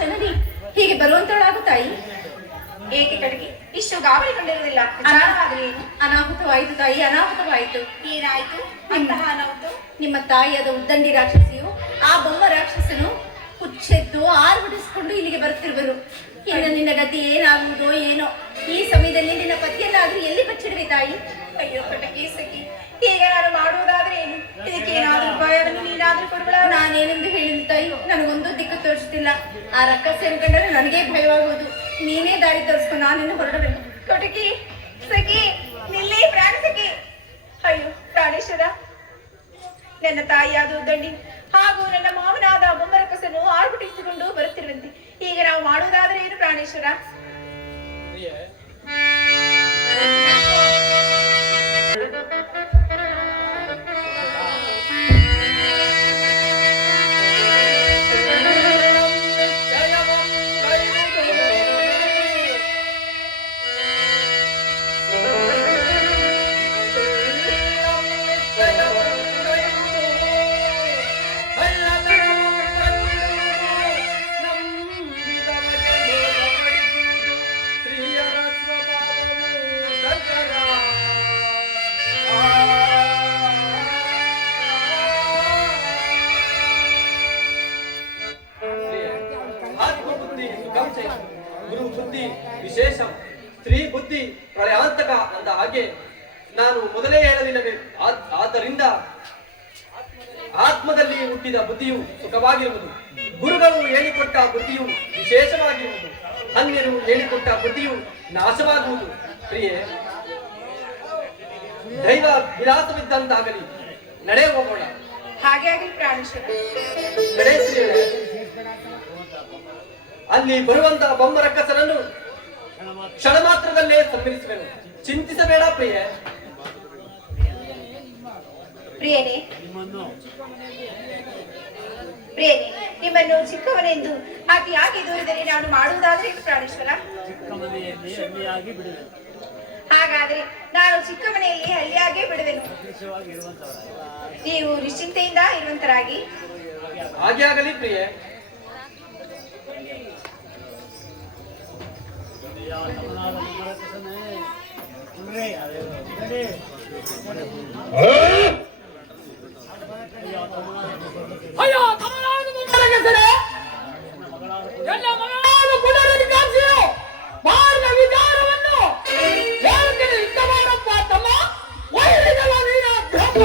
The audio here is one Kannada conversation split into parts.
ಜನನಿ ಹೀಗೆ ಬರುವಂತಳಾಗು ತಾಯಿ. ಏಕೆ ಕಡೆಗೆ ಇಷ್ಟು ಗಾಬರಿಗೊಂಡಿರುವುದಿಲ್ಲ? ಅನಾಹುತವಾಯಿತು ತಾಯಿ, ಅನಾಹುತವಾಯಿತು. ಏನಾಯ್ತು? ಅಂತಹ ಅನಾಹುತ? ನಿಮ್ಮ ತಾಯಿಯಾದ ಉದ್ದಂಡಿ ರಾಕ್ಷಸಿಯು ಆ ಬೊಮ್ಮ ರಾಕ್ಷಸನು ಹುಚ್ಚೆದ್ದು ಆರ್ಭಟಿಸಿಕೊಂಡು ಇಲ್ಲಿಗೆ ಬರುತ್ತಿರುವರು. ಇನ್ನು ನಿನ್ನ ಗತಿ ಏನಾಗುವುದೋ ಏನೋ. ಈ ಸಮಯದಲ್ಲಿ ನಿನ್ನ ಪತಿಯಲ್ಲಾದ್ರೂ ಎಲ್ಲಿ ಬಚ್ಚಿಡುವೆ ತಾಯಿ? ಅಯ್ಯೋ ಕಟಕಿ ಸಖಿ, ಈಗ ನಾನು ಮಾಡುವುದಾದ್ರೆ ಏನು? ಇದಕ್ಕೇನಾದ್ರೂ ಉಪಾಯವನ್ನು ನೀನಾದ್ರೂ ಕೊಡಬೇಡ. ನಾನೇನೆಂದು ಹೇಳಿದ ತಾಯಿ, ನನಗೊಂದು ದಿಕ್ಕು ತೋರಿಸುತ್ತಿಲ್ಲ. ಆ ರಕ್ಕಸನ್ನು ಕಂಡರೆ ನನಗೇ ಭಯವಾಗುವುದು. ನೀನೇ ದಾರಿ ತೋರಿಸ್ಕೊಂಡು ನಾನಿನ್ನು ಹೊರಡಬೇಕು. ಕಟಕಿ ಸಖಿ, ನಿಲ್ಲಿ ಪ್ರಾಣ ಸಖಿ. ಅಯ್ಯೋ ಪ್ರಾಣೇಶ್ವರ, ನನ್ನ ತಾಯಿಯಾದ ಉದ್ದಂಡಿ ಹಾಗೂ ನನ್ನ ಮಾವನಾದ ಬೊಮ್ಮರಕ್ಕಸನ್ನು ಆರ್ಭಟಿಸಿಕೊಂಡು ಬರುತ್ತಿರುವಂತೆ ಈಗ ನಾವು ಮಾಡುವುದಾದ್ರೆ ಏನು ಪ್ರಾಣೇಶ್ವರ? ಗುರು ಬುದ್ಧಿ ವಿಶೇಷ, ಸ್ತ್ರೀ ಬುದ್ಧಿ ಪ್ರಳಯಾಂತಕ ಅಂದ ಹಾಗೆ ನಾನು ಮೊದಲೇ ಹೇಳಲಿಲ್ಲವೇ? ಆದ್ದರಿಂದ ಆತ್ಮದಲ್ಲಿ ಹುಟ್ಟಿದ ಬುದ್ಧಿಯು ಸುಖವಾಗಿರುವುದು, ಗುರುಗಳು ಹೇಳಿಕೊಟ್ಟ ಬುದ್ಧಿಯು ವಿಶೇಷವಾಗಿರುವುದು, ಅನ್ಯರು ಹೇಳಿಕೊಟ್ಟ ಬುದ್ಧಿಯು ನಾಶವಾಗುವುದು. ಪ್ರಿಯೆ, ದೈವ ವಿಲಾಸವಿದ್ದಂತಾಗಲಿ, ನಡೆ ಹೋಗೋಣ. ಹಾಗೆ ಆಗಲಿ ಪ್ರಾಣೇಶ್ವರ. ನಡೆ ಪ್ರಿಯರೇ. ಅಲ್ಲಿ ಬರುವಂತಹ ಬೊಮ್ಮ ರಕ್ಕಸನನ್ನು ಕ್ಷಣ ಮಾತ್ರದಲ್ಲೇ ಸಂಹರಿಸುವೆನು, ಚಿಂತಿಸಬೇಡ ಪ್ರಿಯೆ. ಪ್ರಿಯನೇ, ಪ್ರಿಯನೇ, ನಿಮ್ಮನ್ನು ಚಿಕ್ಕವನೆಂದು ಹಾಗೆ ಯಾಕೆ ದೂರಿದರೆ ನಾನು ಮಾಡುವುದಾದ್ರೆ ಏನು ಪ್ರಾಣೇಶ್ವರ? ಹಾಗಾದ್ರೆ ನಾನು ಚಿಕ್ಕ ಮನೆಯಲ್ಲಿ ಹಳ್ಳಿಯಾಗೇ ಬಿಡುವೆನು. ನೀವು ನಿಶ್ಚಿಂತೆಯಿಂದ ಇರುವಂತರಾಗಿ. ಹಾಗೆ ಆಗಲಿ ಪ್ರಿಯೆ. ಅಯ್ಯೋ ತಮನಾದ ಮುಂದರಗೆಸರೆ ಎಲ್ಲ ಮಗನಾದ ಪುನರಧಿಕಾರಿಯು ಮಾಡಿದ ವಿಚಾರವನ್ನು ಹೇಳ್ತೀನಿ. ಇಷ್ಟ ಮಾಡಪ್ಪ ತಮ್ಮ, ವೈರಿಗಳ ನೀನ ಧರ್ಮ.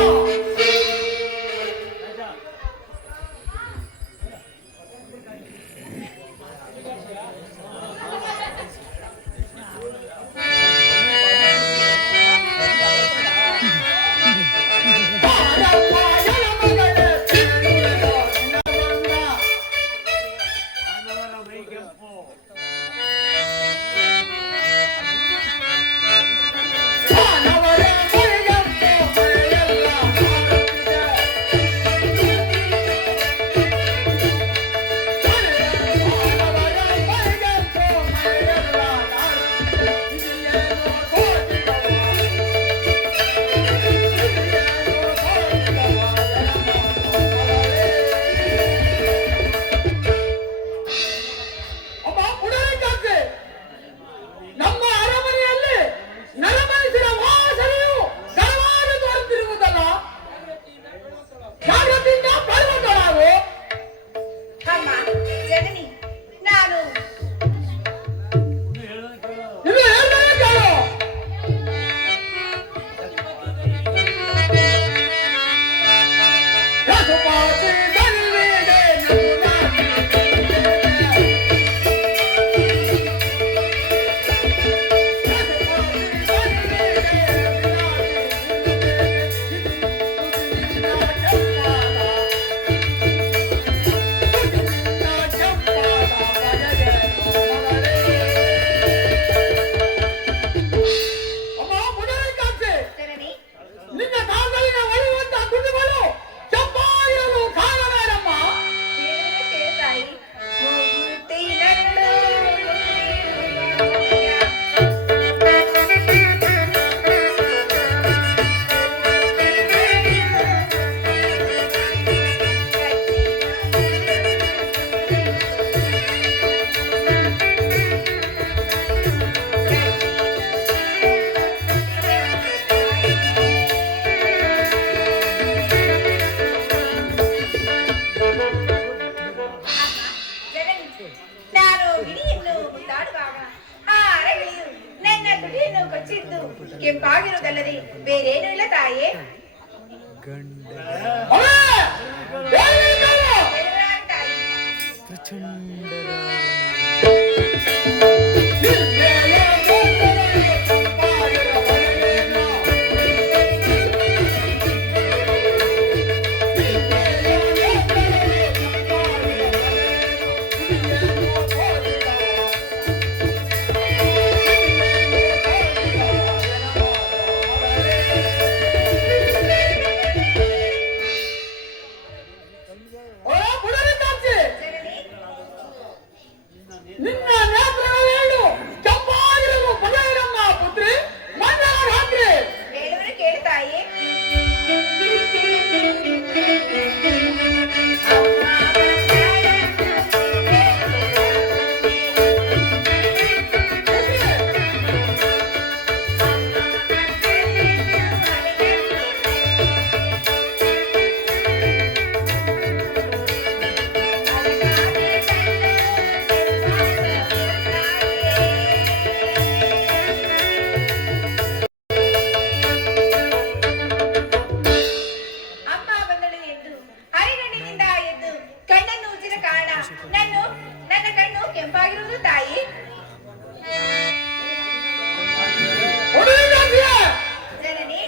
ನಾನು ಗಿಣಿಯನ್ನು ಮುದ್ದಾಡುವಾಗ ಆ ಅರಗಿಳಿಯು ನನ್ನ ತುಟಿಯನ್ನು ಕೊಚ್ಚಿದ್ದು ಕೆಂಪಾಗಿರುವುದಲ್ಲದೆ ಬೇರೇನೂ ಇಲ್ಲ ತಾಯೇ. ದೇವರಾಯ ತಾಯಿ. ಜನನಿ, ನಿನ್ನ ನೇತ್ರಗಳೆರಡು ಕೆಂಪಾಗಿರುವ ಪದವಿರಮ್ಮ ಪುತ್ರಿ ಮಂಗಳ ರಾತ್ರಿ ಹೇಳುವರು ಕೇಳು ತಾಯೇ. ಅಮ್ಮ ಬಂದಳು ಎಂದು ಅರಿಗಣ್ಣಿನಿಂದ ಎದ್ದು ಕಣ್ಣನ್ನು ಉಜ್ಜಿದ ಕಾರಣ ನನ್ನ ಕಣ್ಣು ಕೆಂಪಾಗಿರುವುದು ತಾಯಿ. ಜನನಿ,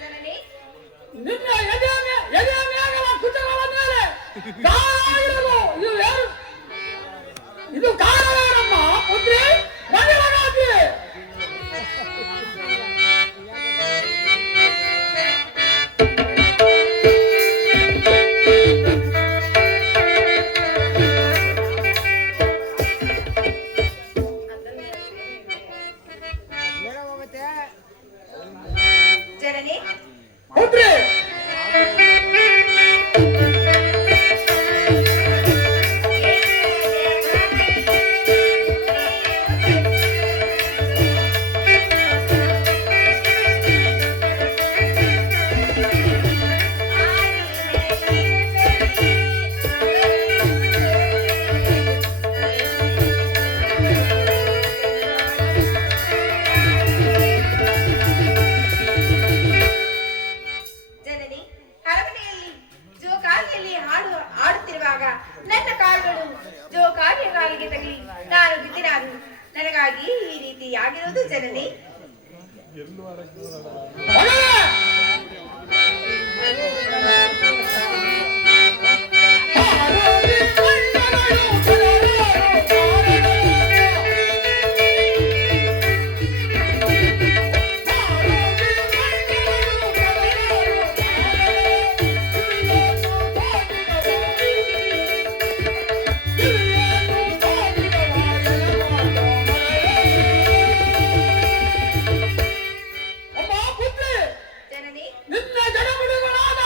ಜನನಿ, ನಿನ್ನ ಎದೆ ಮೇಗಲ ಕುಚಗಳ ಮೇಲೆ ಕಾರಾಗಿರಲು ಇದು ಕಾರವೇನಮ್ಮ ಪುತ್ರಿ ಮಂಗಳ ರಾತ್ರಿ ಜನನಿ, ಪುತ್ರಿ ಜನನಿ, ಅರಮನೆಯಲ್ಲಿ ಜೋಕಾಲಿಯಲ್ಲಿ ಆಡುತ್ತಿರುವಾಗ ನನ್ನ ಕಾಲುಗಳು ಜೋಕಾಲಿಯ ಕಾಲಿಗೆ ತಗಲಿ ನಾನು ಬಿದ್ದಿನಾರು. ನನಗಾಗಿ ಈ ರೀತಿ ಆಗಿರುವುದು ಜನನಿ. ಅಮ್ಮ ಪುತ್ರಿ ಜನನಿ, ನಿನ್ನ ಜಡಮುಡಿಗಳಾದ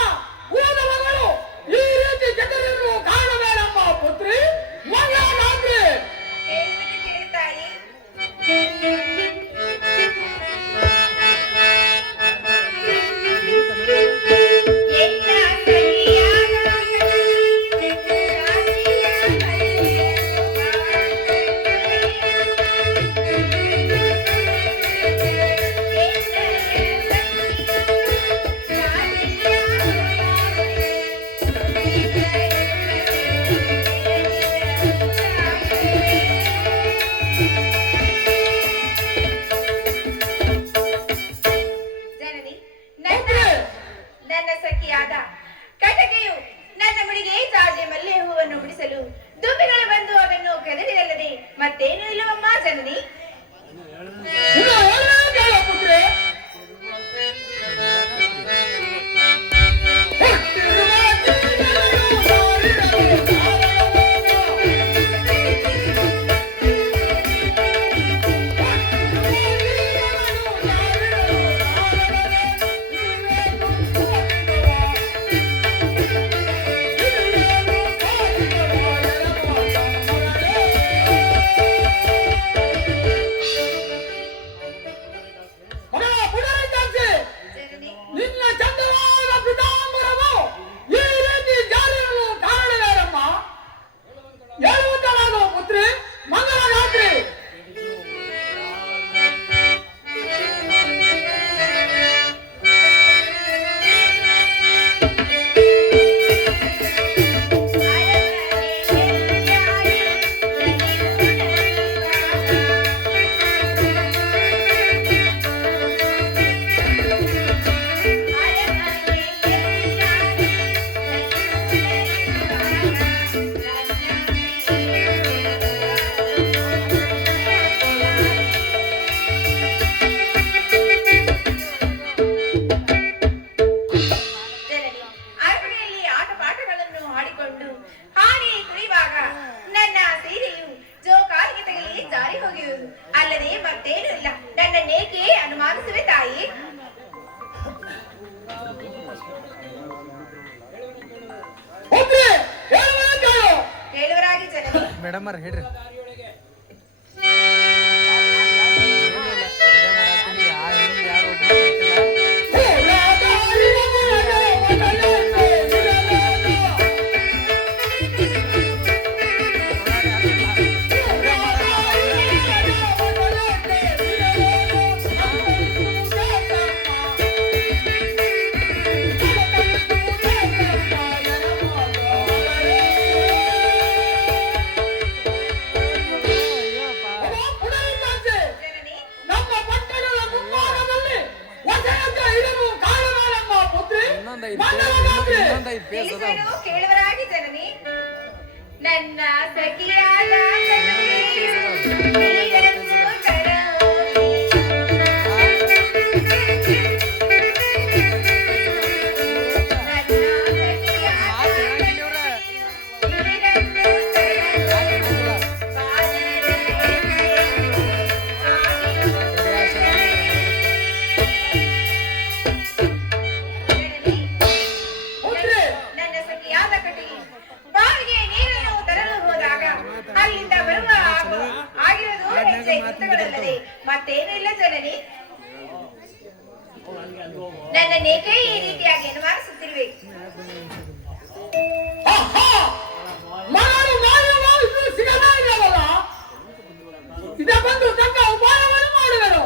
ಮೇಡಮ್ ಅವ್ರ ಹೇಳ್ರಿ ಜನನಿ ನಮ್ಮ ಪಟ್ಟಣದ ಮುಂಭಾಗದಲ್ಲಿ ವಸಂತ ಇರಲು ಕಾರಣವಮ್ಮ ಪುತ್ರಿ ಮಂಗಳರಾತ್ರಿ. ತಿಳಿಸೇನು ಕೇಳುವರಾಗಿ ಜನನಿ ನನ್ನ ಸಖಿಯಾದ ಕಣ್ಣೀರು ನೀರನ್ನು ತರಲಿ. ನನ್ನ ಸಖಿಯಾದ ನೀರನ್ನು ತರಲಿ. ಪುತ್ರಿ ನನ್ನ ಸಖಿಯಾದ ಕಟ್ಟಿಗೆ ಬಾವಿಗೆ ನೀರನ್ನು ತರಲು ಹೋದಾಗ ಅಲ್ಲಿಂದ ಬರುವ ಆಗಿರೋದು ಹೆಜ್ಜೆ ಗುರುತುಗಳಲ್ಲದೆ ಮತ್ತೇನೂ ಇಲ್ಲ ಜನನಿ. ನನ್ನನ್ನೇಕೆ ಈ ರೀತಿಯಾಗಿ ಅನುಮಾನಿಸುತ್ತಿರುವೆ? ಆಹಾ! ಮರಳು ಮಾಯವ ಇದು ಸಿಗದೇ ಇದೆಯಲ್ಲ ಇದಕ್ಕೊಂದು ತಕ್ಕ ಉಪಾಯವನ್ನು ಮಾಡುವೆನು.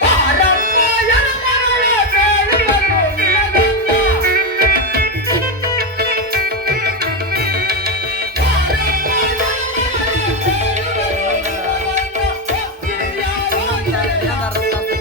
ಪಾರಮ್ಮಯ್ಯನ ಮರಳು ಬೇಡುವರು ನಿನಗಂತ. ಪಾರಮ್ಮಯ್ಯನ ಮರಳು ಬೇಡುವರು ನಿನಗಂತ.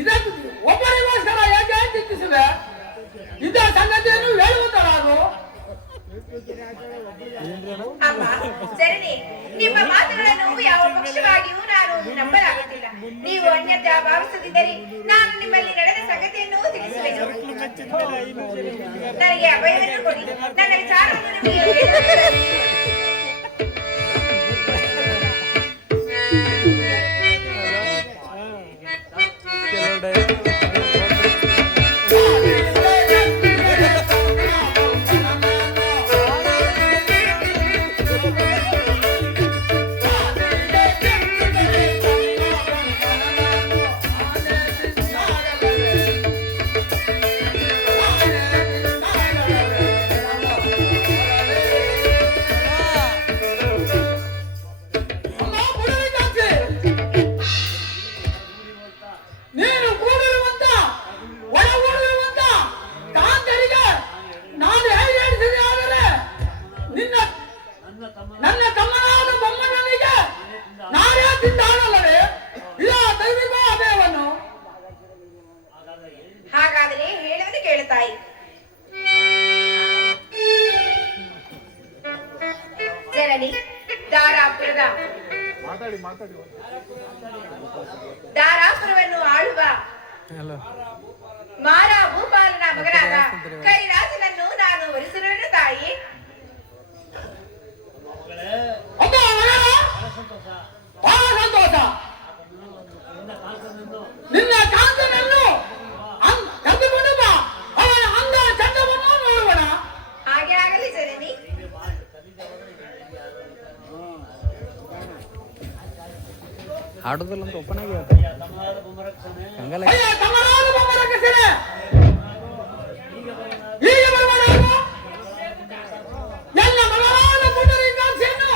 ಇದಕ್ಕೆ ಒಬ್ಬರಿಗೋಸ್ಕರ ಯಾಕೆ ಚಿಂತಿಸುವೆ? ಇದ್ದ ಸಂಗತಿಯನ್ನು ಹೇಳುವುದರಾಗು. ಅಮ್ಮ ಸರಣಿ, ನಿಮ್ಮ ಮಾತುಗಳನ್ನು ಯಾವ ಪಕ್ಷವಾಗಿಯೂ ನಾನು ನಂಬಲಾಗುತ್ತಿಲ್ಲ. ನೀವು ಅನ್ಯತಾ ಭಾವಿಸದಿದ್ದರೆ ನಾನು ನಿಮ್ಮಲ್ಲಿ ನಡೆದ ಸಂಗತಿಯನ್ನು ತಿಳಿಸುವೆನು. ನನಗೆ ಅಭಯವನ್ನು ಕೊಡಿ. ನನ್ನ ವಿಚಾರವನ್ನು ನಿಮಗೆ ಹೇಳುತ್ತೇನೆ. ನನ್ನ ತಮ್ಮನಾದ ಬೊಮ್ಮನಿಗೆ ನಾನೇ ತಿಂದಾನಲ್ಲವೇ ಇಲ್ಲ ದೈವಿಕ ಅಭಯವನ್ನು. ಹಾಗಾದರೆ ಹೇಳುವುದು ಕೇಳು ತಾಯಿ. ಜನನಿ ದಾರಾಪುರವನ್ನು ಆಳುವ ಮಾರ ಭೂಪಾಲನ ಮಗನಾದ ಕರಿರಾಜನನ್ನು ನಾನು ವರಿಸಿರುವೆನು ತಾಯಿ. ಬಹಳ ಸಂತೋಷ. ನಿನ್ನ ಕಾಂತನನ್ನು ಕರೆದುಕೊಂಡು ಬಾ, ಅವನ ಅಂದ ಚಂದವನ್ನು ನೋಡೋಣ. ಹಾಗೆ ಆಗಲಿ ಜನನಿ. ಆಡೋದಿಲ್ಲ ಅಂತ ಓಪನ್ ಆಗಿ ತಮ್ಮನಾದ ಬೊಮ್ಮರಕ್ಷಣೆ ಹೀಗೆ ಬರುವನು. ನನ್ನ ಮಗನಾದ ಪುಂಡರೀಕಾಂಕ್ಷೆಯನ್ನು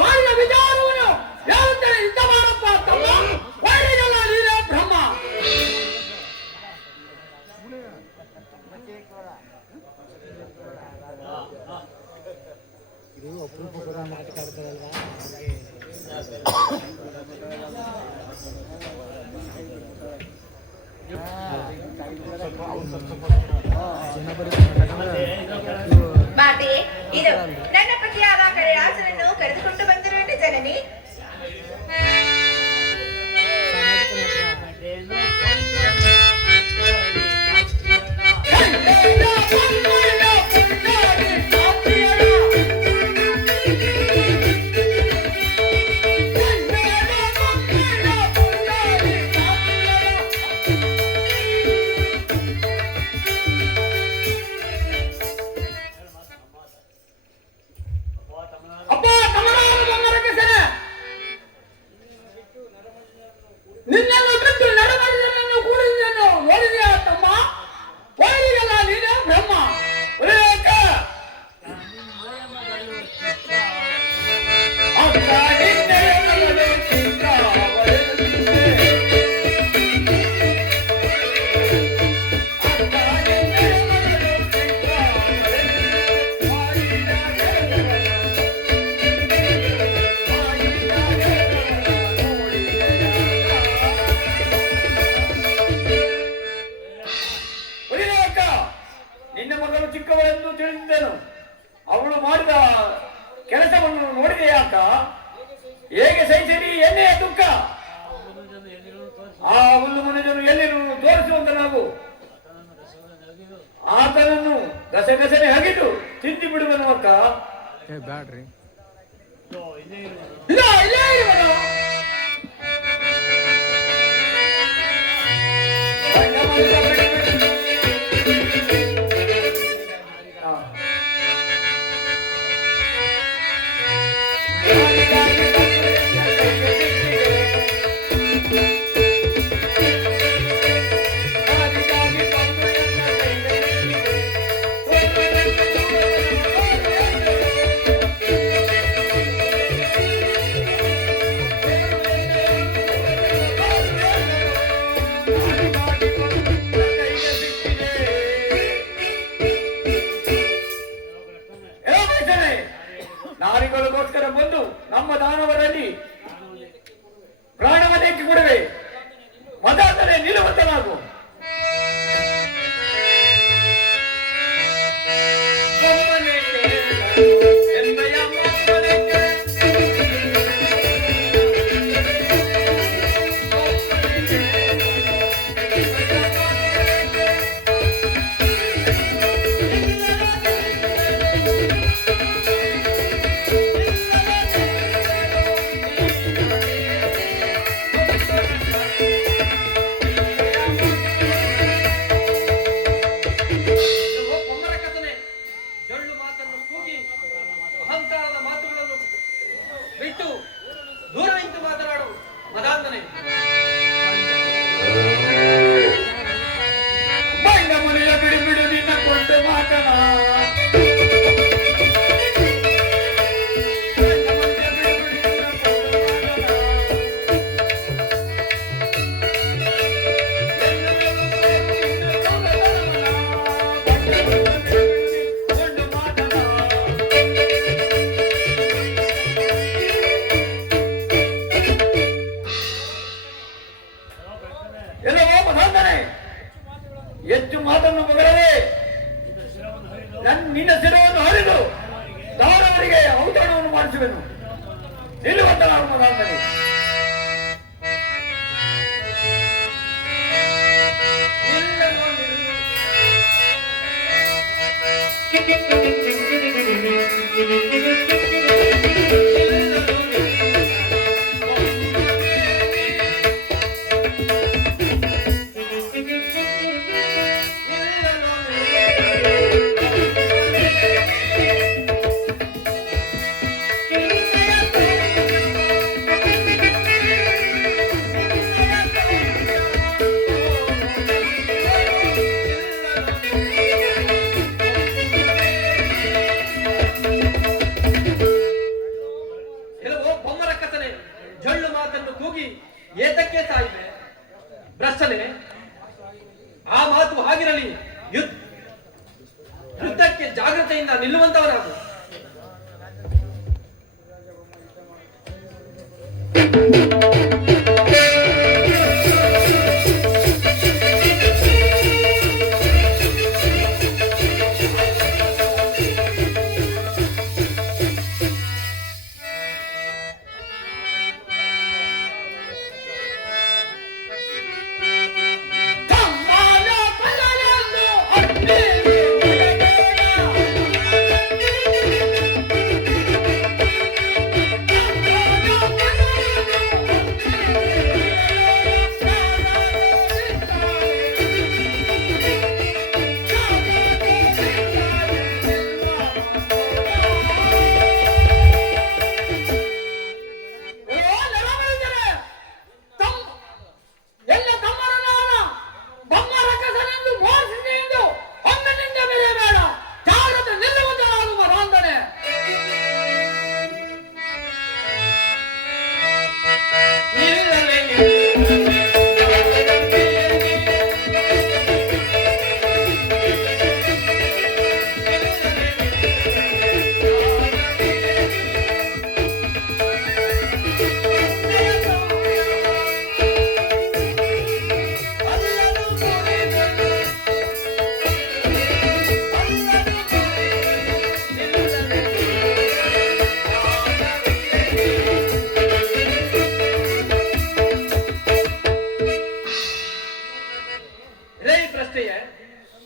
ಮಾಡಿದ ವಿಚಾರವನ್ನು ಹೇಳುತ್ತೇನೆ. ಇಂಥ ಮಾಡಪ್ಪ ತಮ್ಮ ವೈರಿಗಲ್ಲ ನೀನೇ ಬ್ರಹ್ಮ. ಮಾತೆ, ಇದು ನನ್ನ ಪತಿಯಾದ ಕರಿರಾಜನನ್ನು ಕರೆದುಕೊಂಡು ಬಂದಿರುವಂತೆ ಜನನಿ. ನಿನ್ನನ್ನು ಬಿಟ್ಟು ನಡಬಡಿದನನ್ನು ಕೂಡಿದನ್ನು ನೋಡಿದೆಯಾ ತಮ್ಮ? ವೈರಿಗಲ್ಲ ನೀನೇ ಬ್ರಹ್ಮ. ನಿನ್ನ ಮಗಳು ಚಿಕ್ಕವಳೆಂದು ತಿಳಿದಿದ್ದೆನು. ಅವಳು ಮಾಡಿದ ಕೆಲಸವನ್ನು ನೋಡಿದೆಯಾಕ? ಹೇಗೆ ಸಹಿಸಲಿ ಎನ್ನೆಯ ದುಃಖ. ಆ ಹುಲ್ಲು ಮನುಜನು ಎಲ್ಲಿರುವುದು ತೋರಿಸುವಂತ ನಾವು ಆತನನ್ನು ಗಸಗಸನೆ ಹಗಿದು ತಿಂದು ಬಿಡುವನು ಅಕ್ಕ. ಬ್ಯಾಡ್ರಿ ಇಲ್ಲ ಇಲ್ಲೇ ಇರುವನು. ಬಿಟ್ಟು ದೂರ ನಿಂತು ಮಾತನಾಡು ಮದಾಂಧನೆ. ಬಂಡ ಮುನಿಯ ಬಿಡು ಬಿಡು ನಿನ್ನ ಕೊಂಡು ಮಾತನಾ. ಹೆಚ್ಚು ಮಾತನ್ನು ಮುಗರದೆ ನಿನ್ನ ಶಿರವನ್ನು ಹರಿದು ದಾರವರಿಗೆ ಔತಣವನ್ನು ಮಾಡಿಸುವೆನು. ನಿಲ್ಲುವಂತನಾಡು ಮದಾಂಧನೆ. ಜಳ್ಳು ಮಾತನ್ನು ಕೂಗಿ ಏತಕ್ಕೆ ಸಾಯಿವೆ ಭ್ರಷ್ಟನೆ? ಆ ಮಾತು ಆಗಿರಲಿ. ಯುದ್ಧಕ್ಕೆ ಜಾಗೃತೆಯಿಂದ ನಿಲ್ಲುವಂತವನಾಗು.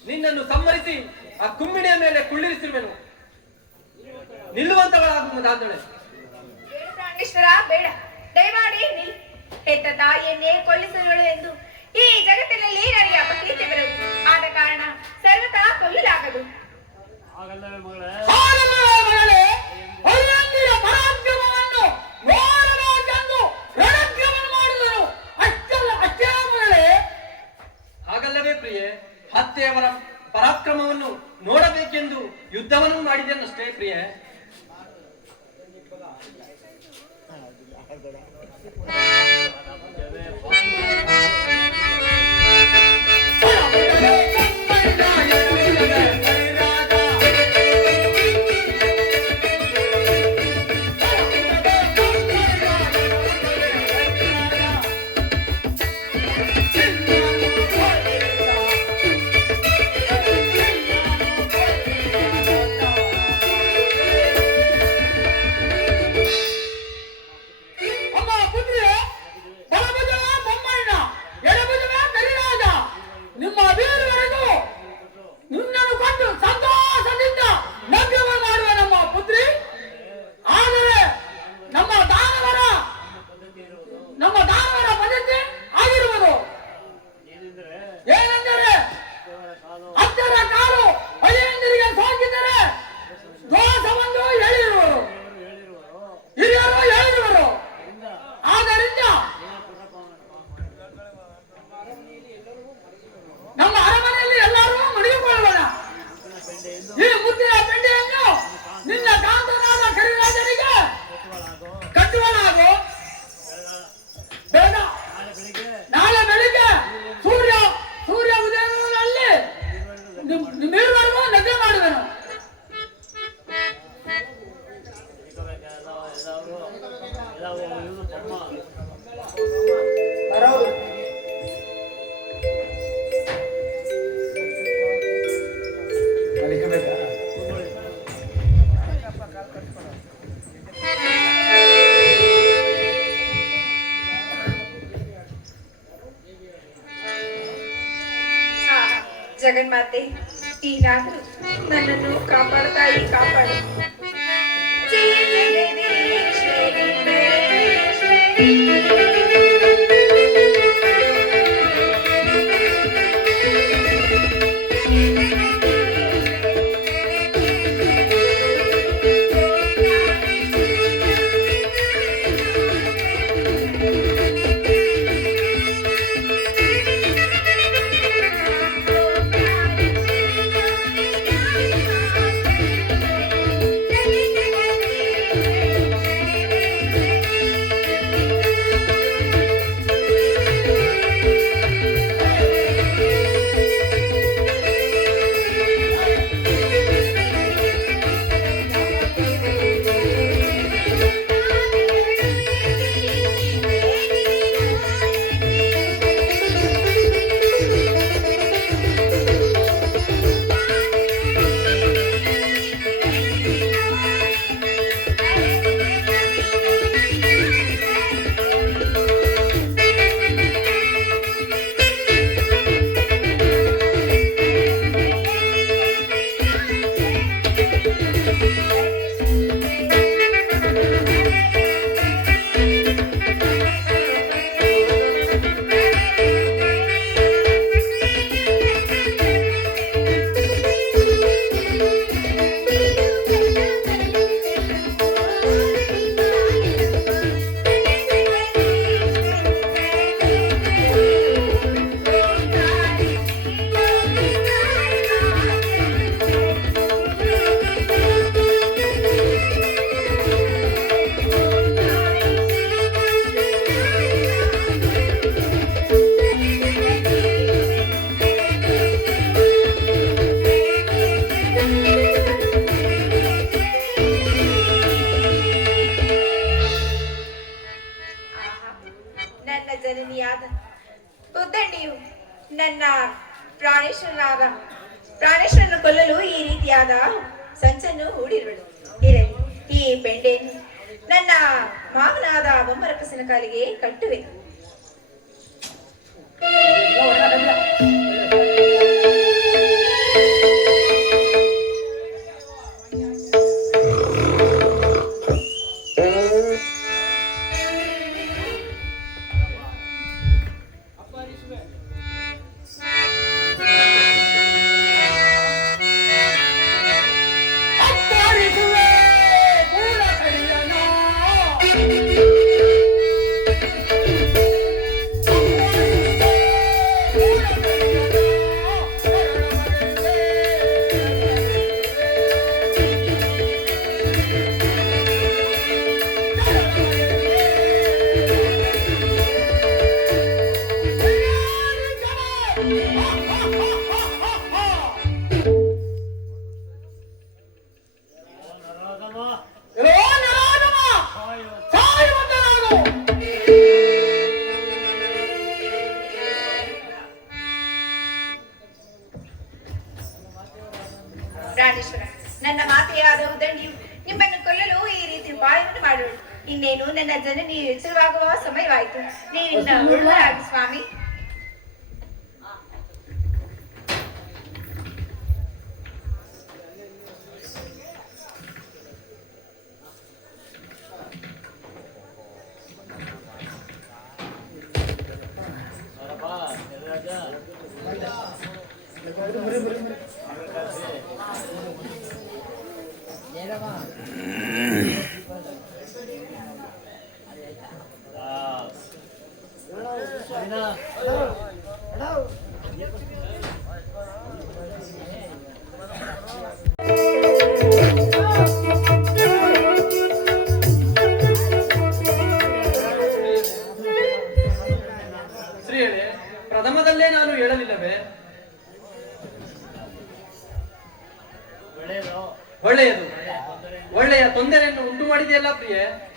ನಿನ್ನನ್ನು ಸಮ್ಮರಿಸಿ ಆ ಕುಮ್ಮಿಣಿಯ ಮೇಲೆ ಕುಳ್ಳಿರಿಸಿರುವೆನು. ನಿಲ್ಲುವಂತಗಳಾಗು ಮದಾಂಧನೆ. ಪ್ರಾಣೇಶ್ವರ ಬೇಡ, ದಯಮಾಡಿ ನಿಲ್. ಹೆತ್ತ ತಾಯಿಯನ್ನೇ ಕೊಲ್ಲಿಸಲು ಎಂದು ಈ ಜಗತ್ತಿನಲ್ಲಿ ನನಗೆ ಅಪಕೀರ್ತಿ ಬರದು. ಆದ ಕಾರಣ ಸರ್ವತಾ ಕೊಲ್ಲಲಾಗದು. ಹಾಗಲ್ಲವೇ ಪ್ರಿಯೆ, ಹತ್ಯೆಯವರ ಪರಾಕ್ರಮವನ್ನು ನೋಡಬೇಕೆಂದು ಯುದ್ಧವನ್ನು ಮಾಡಿದೆನಷ್ಟೇ ಪ್ರಿಯೆ. ಅಮ್ಮ ಆ, ಜಗನ್ಮಾತೆ ಈಗಾಗಲೂ ನನ್ನನ್ನು ಕಾಪಾಡ್ತಾಯಿ ಕಾಪಾಡು. ಜಯ ಜಗದೀಶ್ವರಿ ಪರಮೇಶ್ವರಿ. ನನ್ನ ಜನನಿಯಾದ ಉದ್ದಂಡಿಯು ನನ್ನ ಪ್ರಾಣೇಶ್ವರನ್ನು ಕೊಲ್ಲಲು ಈ ರೀತಿಯಾದ ಸಂಚನ್ನು ಹೂಡಿರುವಳು. ಇರಲಿ, ಈ ಬೆಂಡೆಯನ್ನು ನನ್ನ ಮಾವನಾದ ಬೊಮ್ಮರಕ್ಕಸನ ಕಾಲಿಗೆ ಕಟ್ಟುವೆನು. ಪ್ರಾಣೇಶ್ವರ, ನನ್ನ ಮಾತೆಯಾದ ಉದಂಡಿಯು ನಿಮ್ಮನ್ನು ಕೊಲ್ಲಲು ಈ ರೀತಿ ಉಪಾಯವನ್ನು ಮಾಡೋಳು. ಇನ್ನೇನು ನನ್ನ ಜನನಿ ಎಚ್ಚರವಾಗುವ ಸಮಯವಾಯಿತು. ನೀವಿನ್ನ ಹೊರಡಲಾಗಿ ಸ್ವಾಮಿ. ಶ್ರೀಯರೇ, ಪ್ರಥಮದಲ್ಲೇ ನಾನು ಹೇಳಲಿಲ್ಲವೇ? ಒಳ್ಳೆಯದು, ಒಳ್ಳೆಯ ತೊಂದರೆಯನ್ನು ಉಂಟು ಮಾಡಿದೆಯಲ್ಲ ಪ್ರಿಯೆ.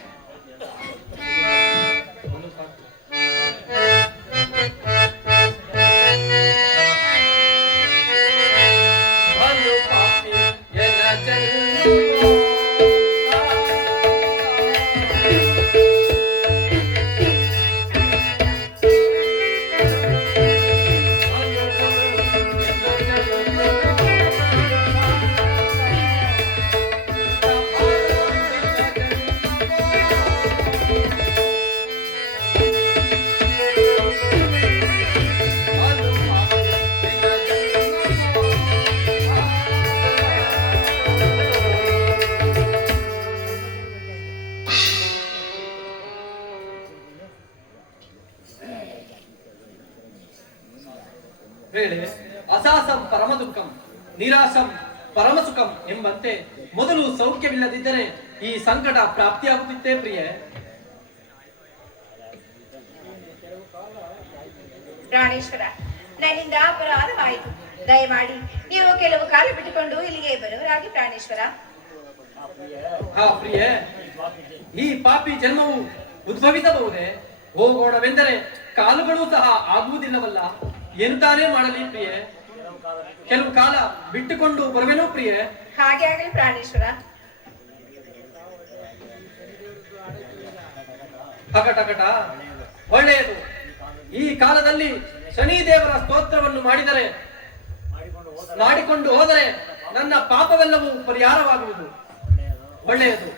ವೇಳೆ ಅಸಾಸಂ ಪರಮ ದುಃಖಂ ನಿರಾಶಂ ಪರಮಸುಖಂ ಎಂಬಂತೆ ಮೊದಲು ಸೌಖ್ಯವಿಲ್ಲದಿದ್ದರೆ ಈ ಸಂಕಟ ಪ್ರಾಪ್ತಿಯಾಗುತ್ತಿತ್ತೇ ಪ್ರಿಯೆ. ಪ್ರಾಣೇಶ್ವರ, ನನ್ನಿಂದ ಅಪರಾಧವಾಯಿತು. ದಯಮಾಡಿ ನೀವು ಕೆಲವು ಕಾಲ ಬಿಟ್ಟುಕೊಂಡು ಇಲ್ಲಿಗೆ ಬರುವರಾಗಿ ಪ್ರಾಣೇಶ್ವರ. ಹಾ ಪ್ರಿಯೆ, ಈ ಪಾಪಿ ಜನ್ಮವು ಉದ್ಭವಿಸಬಹುದೇ? ಹೋಗೋಣವೆಂದರೆ ಕಾಲುಗಳೂ ಸಹ ಆಗುವುದಿಲ್ಲವಲ್ಲ. ಎಂತಾನೇ ಮಾಡಲಿ ಪ್ರಿಯೆ? ಕೆಲವು ಕಾಲ ಬಿಟ್ಟುಕೊಂಡು ಬರುವೆನೋ ಪ್ರಿಯೆ? ಹಾಗೆ ಆಗಲಿ ಪ್ರಾಣೇಶ್ವರ. ಹಕಟಕಟ, ಒಳ್ಳೆಯದು. ಈ ಕಾಲದಲ್ಲಿ ಶನಿದೇವರ ಸ್ತೋತ್ರವನ್ನು ಮಾಡಿಕೊಂಡು ಹೋದರೆ ನನ್ನ ಪಾಪವೆಲ್ಲವೂ ಪರಿಹಾರವಾಗುವುದು. ಒಳ್ಳೆಯದು.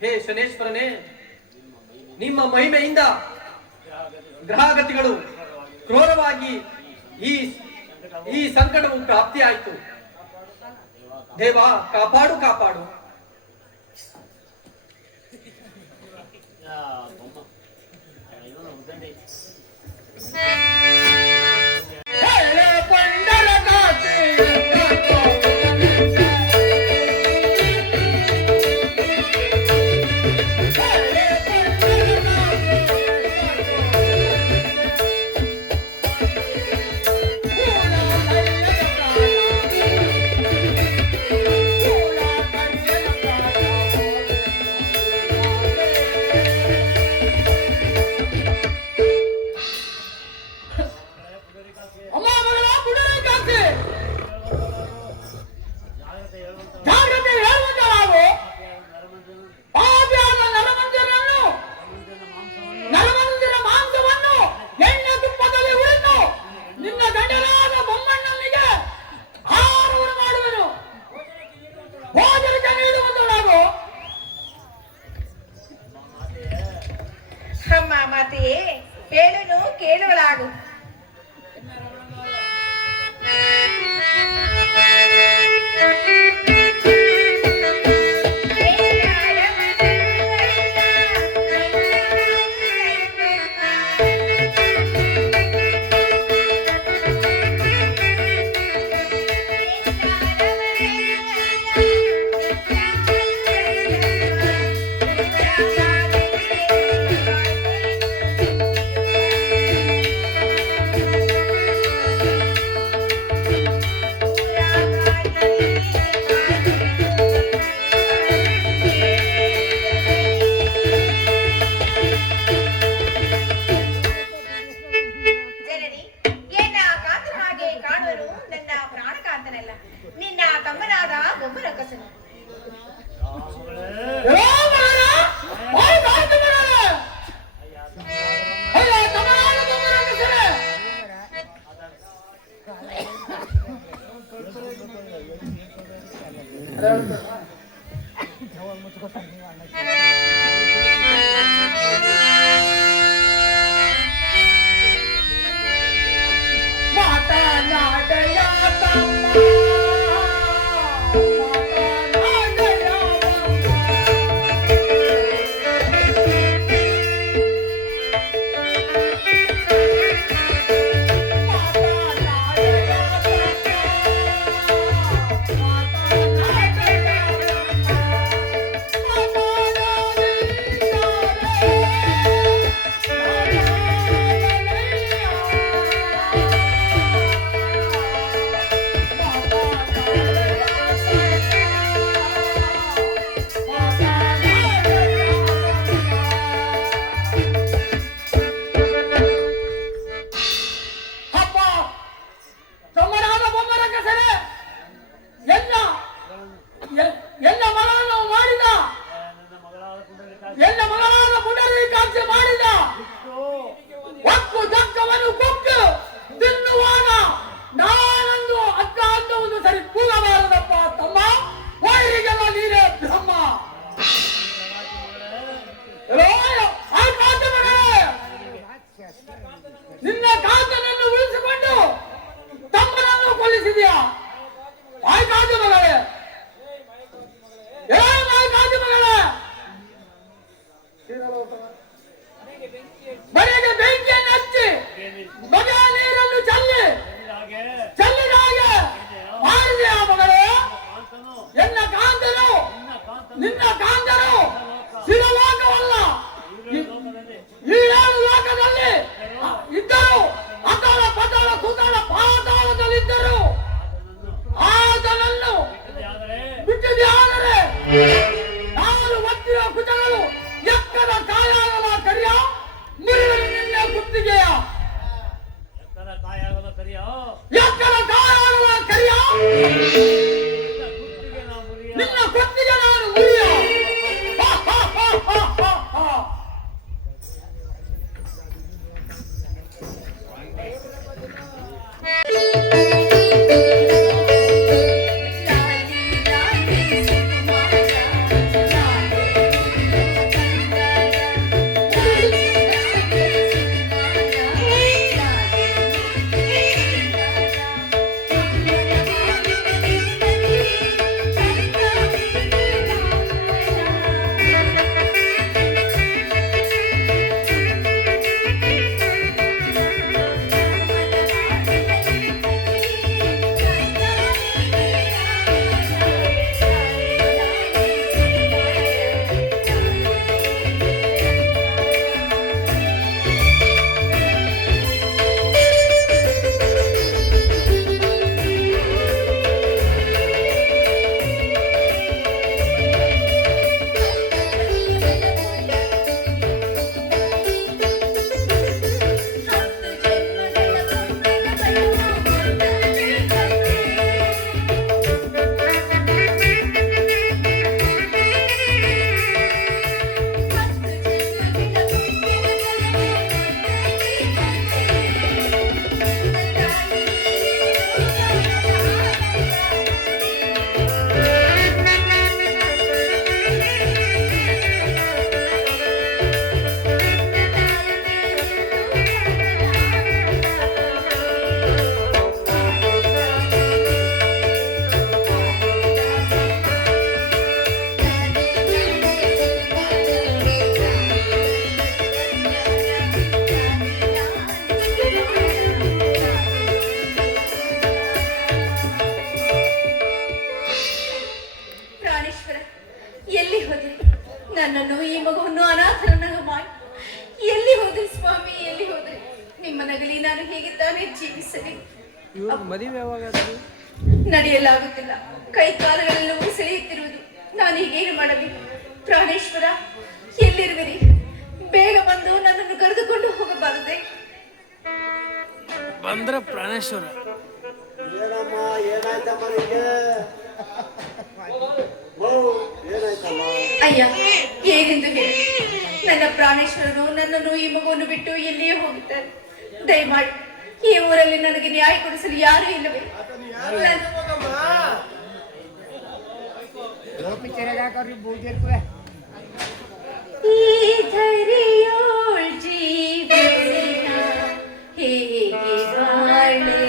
ಹೇ ಶನೇಶ್ವರನೇ, ನಿಮ್ಮ ಮಹಿಮೆಯಿಂದ ಗ್ರಹಗತಿಗಳು ಕ್ರೂರವಾಗಿ ಈ ಸಂಕಟವು ಪ್ರಾಪ್ತಿಯಾಯಿತು. ದೇವ, ಕಾಪಾಡು ಕಾಪಾಡು. ಅಮ್ಮ ಮಾತೆಯೇ, ಹೇಳುನು ಕೇಳುವಳಾಗು. ಎನ್ನ ಮಗಳಾದ ಪುನರೀಕಾಂಕ್ಷೆ ಮಾಡಿದ ಒಕ್ಕು ದಕ್ಕವನ್ನು ಕೊಟ್ಟು ತಿನ್ನುವಾಗ ನಾನೊಂದು ಅಕ್ಕ ಅನ್ನುವುದು ಸರಿ ಕೂಗಬಾರದಪ್ಪ ತಮ್ಮ. ವೈರಿಗೆಲ್ಲ ನೀರೇ ಬ್ರಹ್ಮ. ನಿನ್ನ ಕಾಂತನನ್ನು ಉಳಿಸಿಕೊಂಡು ತಮ್ಮನನ್ನು ಕೊಲ್ಲಿಸಿದ್ಯಾ? ಆಯ್ಕಾಜು ಮಗಳೇ, ಆಯ್ಕಾಜು ಮಗಳೇ, ಮನೆಗೆ ಬೆಂಕಿಯನ್ನು ಹಚ್ಚಿ ಮಗ ನೀರನ್ನು ಚೆಲ್ಲಿದ ಹಾಗೆ ಮಾಡಿದೆಯಾ ಮಗಳೇ? ಎನ್ನ ಕಾಂತನು ನಿನ್ನ ಕಾಂತನು ಶಿರಲೋಕವಲ್ಲ, ಈ 7 ಲೋಕದಲ್ಲಿ ಇದ್ದರು, ಅತಳ ಪತಳ ಸುತಳ ಪಾತಾಳದಲ್ಲಿದ್ದರು. ಆತನನ್ನು ಬಿಟ್ಟಿದೆಯಾದರೆ ನಾನು ಒತ್ತಿರುವ ಕುಚಗಳು ಎಕ್ಕದ ಕಾಯಾಗಲ ಕರಿಯ ಮುರಿದರೆ ನಿನ್ನ ಕುತ್ತಿಗೆಯ ಎಕ್ಕದ ಕಾಯಾಗಲ ಕರಿಯ ನಿನ್ನ ಕುತ್ತಿಗೆ ನಾನು ಮುರಿಯ. ನನ್ನನ್ನು ಈ ಮಗುವನ್ನು ಅನಾಥರನ್ನಾಗಿ ಮಾಡಿ ಎಲ್ಲಿ ಹೋದ್ರಿ ಸ್ವಾಮಿ, ಎಲ್ಲಿ ಹೋದ್ರಿ? ನಿಮ್ಮ ನಗಲಿ ನಾನು ಹೇಗಿದ್ದಾನೆ ಜೀವಿಸಲಿ? ನಡೆಯಲಾಗುತ್ತಿಲ್ಲ, ಕೈ ಕಾಲುಗಳೆಲ್ಲವೂ ಸೆಳೆಯುತ್ತಿರುವುದು. ನಾನು ಹೀಗೇನು ಮಾಡಬೇಕು? ಪ್ರಾಣೇಶ್ವರ, ಎಲ್ಲಿರುವಿರಿ? ಬೇಗ ಬಂದು ನನ್ನನ್ನು ಕರೆದುಕೊಂಡು ಹೋಗಬಾರದೆ? ಬಂದ್ರ ಪ್ರಾಣೇಶ್ವರ ಅಯ್ಯ, ಏನೆಂದು ಹೇಳಿ? ನನ್ನ ಪ್ರಾಣೇಶ್ವರರು ನನ್ನನ್ನು ಈ ಮಗುವನ್ನು ಬಿಟ್ಟು ಎಲ್ಲಿಯೇ ಹೋಗುತ್ತಾರೆ. ದಯಮಾಡಿ ಈ ಊರಲ್ಲಿ ನನಗೆ ನ್ಯಾಯ ಕೊಡಿಸಲು ಯಾರೂ ಇಲ್ಲವೇ? ಈ ಧರೆಯೋಳ್ ಜೀವನ ಹೇಗೆ ಬಾಳಲಿ?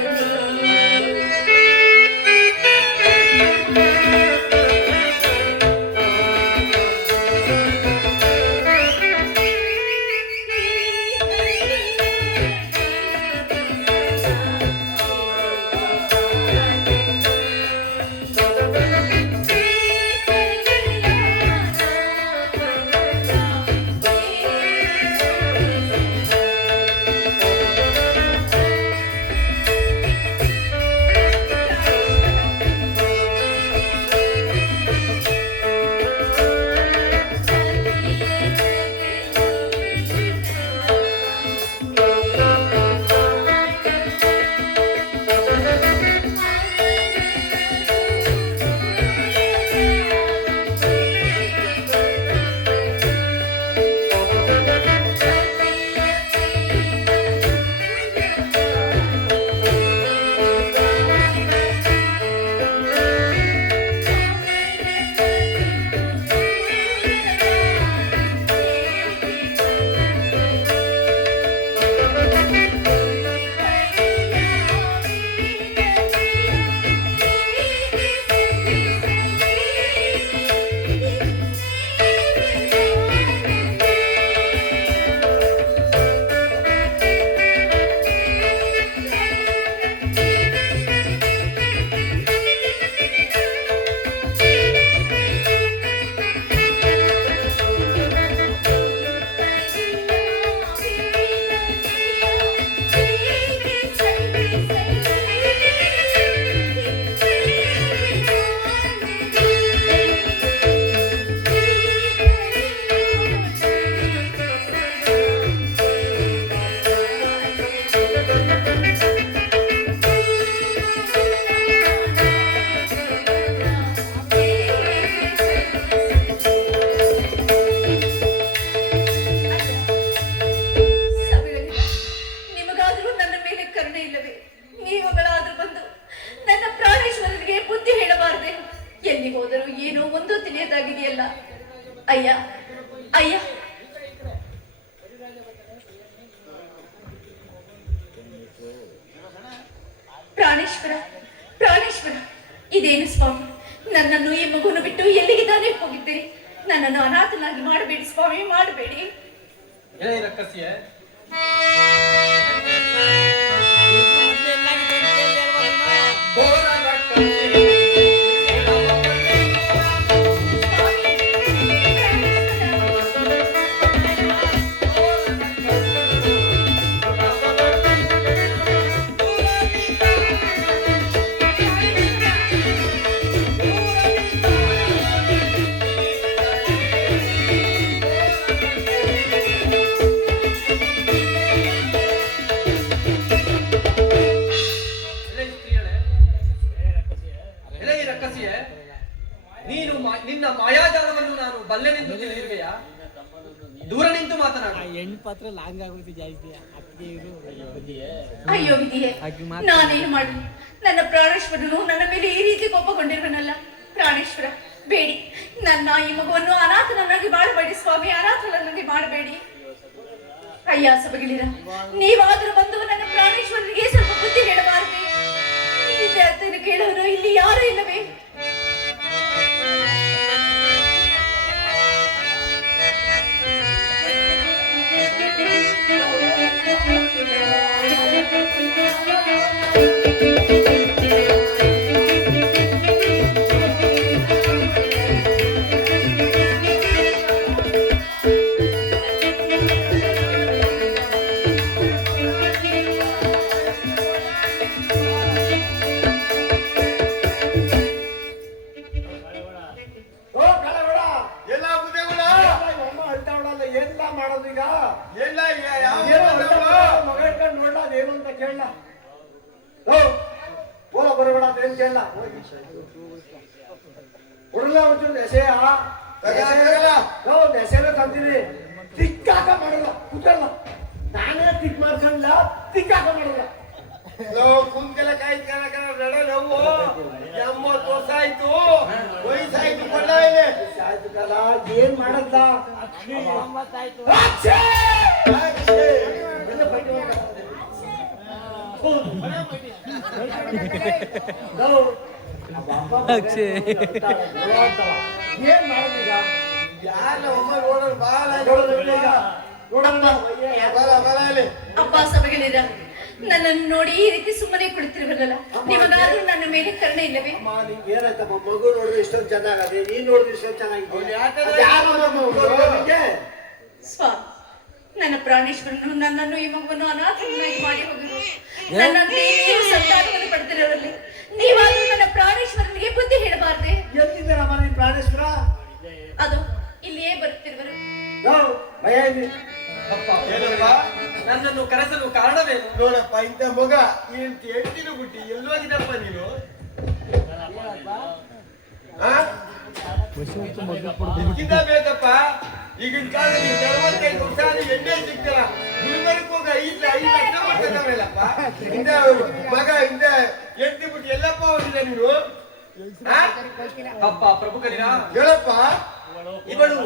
ಇದೇನು ಸ್ವಾಮಿ, ನನ್ನನ್ನು ಈ ಮಗುವನ್ನು ಬಿಟ್ಟು ಎಲ್ಲಿಗೆ ತಾನೇ ಹೋಗಿದ್ದೀರಿ? ನನ್ನನ್ನು ಅನಾಥನಾಗಿ ಮಾಡಬೇಡಿ ಸ್ವಾಮಿ, ಮಾಡಬೇಡಿ. ಎಳೆ ರಕ್ಕಸಿಯೇ, ಘೋರ ರಕ್ಕಸಿಯೇ, ನೀನು ನಿನ್ನ ಮಾಯಾಜಾಲವನ್ನು ನಾನು ಬಲ್ಲೆನೆಂದು ತಿಳಿದಿರುವೆಯಾ? ದೂರ ನಿಂತು ಮಾತನಾಡು. ಅಯ್ಯೋ ವಿಧಿಯೇ, ನಾನೇನು ಮಾಡಲಿ? ನನ್ನ ಪ್ರಾಣೇಶ್ವರನು ನನ್ನ ಮೇಲೆ ಈ ರೀತಿ ಕೋಪಗೊಂಡಿರುವನಲ್ಲ. ಪ್ರಾಣೇಶ್ವರ, ಬೇಡಿ, ನನ್ನ ಈ ಮಗುವನ್ನು ಅನಾಥನನ್ನಾಗಿ ಮಾಡಬೇಡಿ ಸ್ವಾಮಿ, ಅನಾಥನನ್ನಾಗಿ ಮಾಡಬೇಡಿ. ಅಯ್ಯ ಸಬಗಿಲಿರ, ನೀವಾದರೂ ಬಂದು ನನ್ನ ಪ್ರಾಣೇಶ್ವರನಿಗೆ ಸ್ವಲ್ಪ ಬುದ್ಧಿ ಹೇಳಬಾರದೆ? ಈ ಅರ್ಥನ ಕೇಳೋರು ಇಲ್ಲಿ ಯಾರೂ ಇಲ್ಲವೇ? ತಿಕ್ಕಾಕ ಮಾಡಲ್ಲ, ಕುಟಲ್ಲ, ನಾನೇ ತಿಕ್ ಮಾಡ್ಕೊಂಡ್ಲ, ತಿಕ್ಕಾಕ ಮಾಡಲ್ಲ. ಕುಂಕೆಲ್ಲ ಕಾಯಿ ನಡಲವು 80 ವರ್ಷ ಆಯ್ತು, ವಯಸ್ಸಾಯ್ತು, ಕೊಂಡ ಇದೆ. ಏನ್ ಮಾಡಲ್ಲ? ಏನ್ ಮಾಡೋದೀಗ? ಯಾರ ಒಮ್ಮ ನೋಡೋಣ ಬಾಳ ಬಲ ಇಲ್ಲಿ. ಅಪ್ಪ ಸಬಗಿಲಿರ, ನನ್ನನ್ನು ನೋಡಿ ಈ ರೀತಿ ಸುಮ್ಮನೆ ಕುಳಿತಿರುವಲ್ಲ, ನಿಮಗಾದ್ರೂ ನನ್ನ ಮೇಲೆ ಕರುಣೆ ಇಲ್ಲವೇ? ಏನಾಯ್ತಮ್ಮ, ಮಗು ನೋಡಿದ್ರೆ ಇಷ್ಟೊಂದು ಚೆನ್ನಾಗದೆ, ನೀನ್ ನೋಡಿದ್ರೆ ಇಷ್ಟೊಂದು ಚೆನ್ನಾಗಿದೆ. ಸ್ವಾಮಿ, ನನ್ನ ಪ್ರಾಣೇಶ್ವರನು ನನ್ನನ್ನು ಈ ಮಗುವನ್ನು ಅನಾಥನಾಗಿ ಮಾಡಿ ಹೋಗಿರು. ನನ್ನಂತೆ ನೀವು ಸಂತಾನವನ್ನು ಪಡೆದಿರೋರಲ್ಲಿ ನೀವಾದ್ರೂ ನನ್ನ ಪ್ರಾಣೇಶ್ವರನಿಗೆ ಬುದ್ಧಿ ಹೇಳಬಾರ್ದೆ? ಎಲ್ಲಿದ್ದಾರಮ್ಮ ನಿನ್ ಪ್ರಾಣೇಶ್ವರ? ಅದು ಇಲ್ಲಿಯೇ ಬರುತ್ತಿರುವರು. ಅಪ್ಪ, ನನ್ನನ್ನು ಕರೆಸಲು ಕಾರಣವೇನು? ನೋಡಪ್ಪ, ಇಂಥ ಮಗ ಎಂಟಿನ ಬಿಟ್ಟಿ ಎಲ್ಲೋಗಿದ್ದಪ್ಪ ನೀನು? ಬೇಕಪ್ಪ, ಈಗಿನ ಕಾಲದಲ್ಲಿ 45 ವರ್ಷ ಎಣ್ಣೆ ಸಿಗ್ತಾರ. ಗುಲ್ಬರ್ಗ್ ಹೋಗ 5 ಲಕ್ಷ ಕೊಡ್ತಾರಲ್ಲಪ್ಪ. ಇಂದ ಮಗ ಇಂದ ಎಂಟಿ ಬಿಟ್ಟು ಎಲ್ಲಪ್ಪ ಹೋಗಿಲ್ಲ ನೀನು? ಅಪ್ಪ ಪ್ರಭುಕರಿನ, ಹೇಳಪ್ಪ. ಇವಳು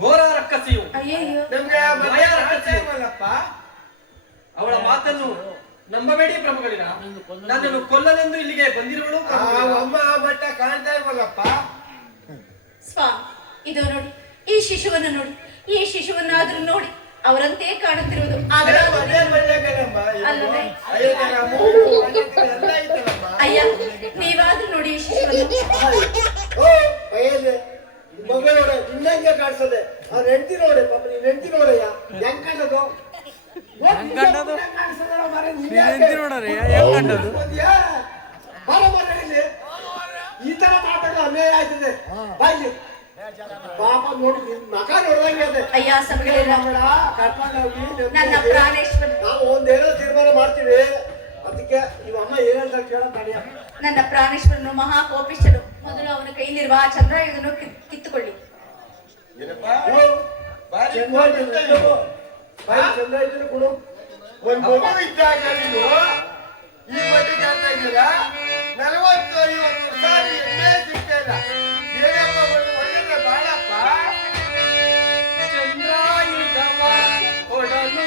ಘೋರ ರಕ್ಕಸಿಯು, ಅಯ್ಯಯ್ಯೋ, ನಮ್ಗೆ ಮಾಯಾ ರಕ್ಕಸಿಯಲ್ಲಪ್ಪ. ಅವಳ ಮಾತನ್ನು ನಂಬಬೇಡಿ ಪ್ರಭುಗಳಿನ. ನನ್ನನ್ನು ಕೊಲ್ಲಲೆಂದು ಇಲ್ಲಿಗೆ ಬಂದಿರುವಳು. ಅಮ್ಮ ಮಟ್ಟ ಕಾಣ್ತಾ ಇಲ್ವಲ್ಲಪ್ಪ. ಸ್ವಾಮಿ, ಇದು ನೋಡಿ, ಈ ಶಿಶುವನ್ನು ನೋಡಿ, ಈ ಶಿಶುವನ್ನಾದ್ರೂ ನೋಡಿ, ಅವರಂತೆ ಕಾಣುತ್ತಿರುವುದು. ಅಯ್ಯ, ನೀವಾದ್ರೂ ನೋಡಿ ಈ ಶಿಶುವನ್ನು. ಮಗ ನೋಡ, ಇನ್ನಂಗೆ ಕಾಣಿಸ್ತದೆ. ಅವ್ರ ಹೆಂಡತಿ ನೋಡೆ, ಪಾಪ ನೀನ್ ಹೆಂಡತಿ ನೋಡಯ್ಯ, ಹೆಂಗ್ ಕಾಣೋದು? ಈ ತರ ಮಾತಾಡೋ ಅನ್ಯಾಯ ಆಯ್ತದೆ. ಬಾಯಿ ಪಾಪ ನೋಡಿ, ಮಗ ನೋಡ್ದಂಗೆ ಅದೇ. ಅಯ್ಯ ಸಬಗಿಲಿರ, ನನ್ನ ಪ್ರಾಣೇಶ್ವರ, ನಾವು ಒಂದೇನೋ ತೀರ್ಮಾನ ಮಾಡ್ತೀವಿ. ಅದಕ್ಕೆ ಇವ ಅಮ್ಮ ಏನಂತ ಕೇಳೋದ್ ನಡೆಯ. ನನ್ನ ಪ್ರಾಣೇಶ್ವರನು ಮಹಾ ಕೋಪಿಷ್ಠನು. ಮೊದಲು ಅವನ ಕೈಲಿರುವ ಆ ಚಂದ್ರಾಯುಧನು ಕಿತ್ತುಕೊಳ್ಳಿ. ಚಂದ್ರಾಯುಧನ ಕೊಡು. ಒಂದ್ ಮಗು ಇದ್ದಾಗ ನೀವು ಈ ಮಟ್ಟಿಗೆ ಕಾಣ್ತಾ ಇದ್ದೀರಾ? 40-50 ವರ್ಷ ಎಣ್ಣೆ ಸಿಗ್ತಾ ಇಲ್ಲ. ಏನಪ್ಪ ಒಳ್ಳೆ ಬಾಳಪ್ಪ. ಚಂದ್ರಾಯುಧವ ಕೊಡಲು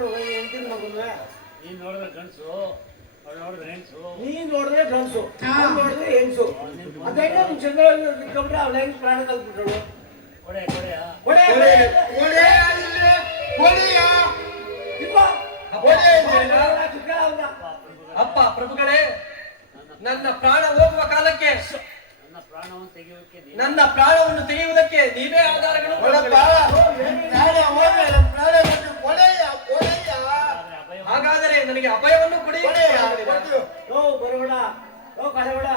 ನೋಡು ಹೆಂಡತಿನ ಮಗನ ನೀನ್ ನೋಡಿದ್ರೆ ಗಂಡಸು ಅವ್ಳು ನೋಡಿದ್ರೆ ಹೆಂಗಸು. ನೀ ನೋಡಿದ್ರೆ ಗಂಡಸು ಅವ್ನು ನೋಡಿದ್ರೆ ಹೆಂಗಸು ಅದೇ ನಿಮ್ ಚಂದ್ರ ಇಟ್ಕೊಂಡ್ರೆ ಅವ್ಳ ಹೆಂಗ್ ಪ್ರಾಣ ಕಲ್ಬಿಟ್ರು ಕೊಡೆ ಕೊಡೆಯ ಒಡೆ ಅಪ್ಪ ಪ್ರಭುಗಳೇ, ನನ್ನ ಪ್ರಾಣ ಹೋಗುವ ಕಾಲಕ್ಕೆ ನನ್ನ ಪ್ರಾಣವನ್ನು ತೆಗೆಯೋಕೆ ನೀನು ನನ್ನ ಪ್ರಾಣವನ್ನು ತೆಗೆಯುವುದಕ್ಕೆ ನೀವೇ ಆಧಾರಗಳು. ಹಾಗಾದರೆ ನನಗೆ ಅಭಯವನ್ನು ಕೊಡಿ. ಬರಬೇಡ ಕಳೆಬೇಡ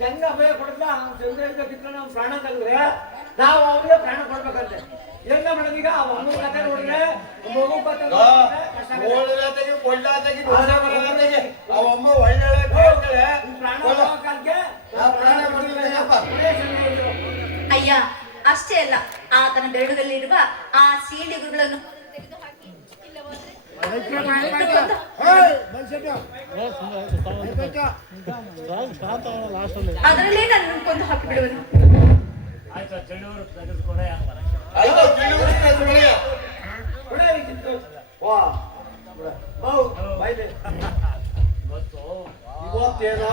ಜಂಗ ಅಭಯ ಕೊಡ್ತಾ ಚಂದ್ರನಿಂದ ಕಿತ್ಕೊಂಡು ಅವ್ನ ಪ್ರಾಣ ತೆಗೆದ್ರೆ ನಾವು ಅವ್ರಿಗೆ ಪ್ರಾಣ ಕೊಡ್ಬೇಕಂತೆ. ಹೆಂಗ ಮಾಡೋದೀಗ ಆ ಅಮ್ಮನ ಕತೆ ನೋಡಿದ್ರೆ ಮಗು ಕತೆ ಅವಮ್ಮ ಒಳ್ಳೆ ಪ್ರಾಣ ಹೋಗೋಕಾಗೆ ಅಯ್ಯ, ಅಷ್ಟೇ ಅಲ್ಲ, ಆತನ ಬೆರಳುಗಳಲ್ಲಿರುವ ಆ ಸೀಳಿಗುರುಗಳನ್ನು ತೆಗೆದುಹಾಕಿ, ಇಲ್ಲವಾದರೆ ಅದರಲ್ಲೇ ನಾನು ಕೊಂದು ಹಾಕಿಬಿಡುವನು. ಆಯ್ತು ಚೆಂಡೂರು ತೆಗೆದುಕೊಡೆ. ಗೊತ್ತು ಇವತ್ತೇನೋ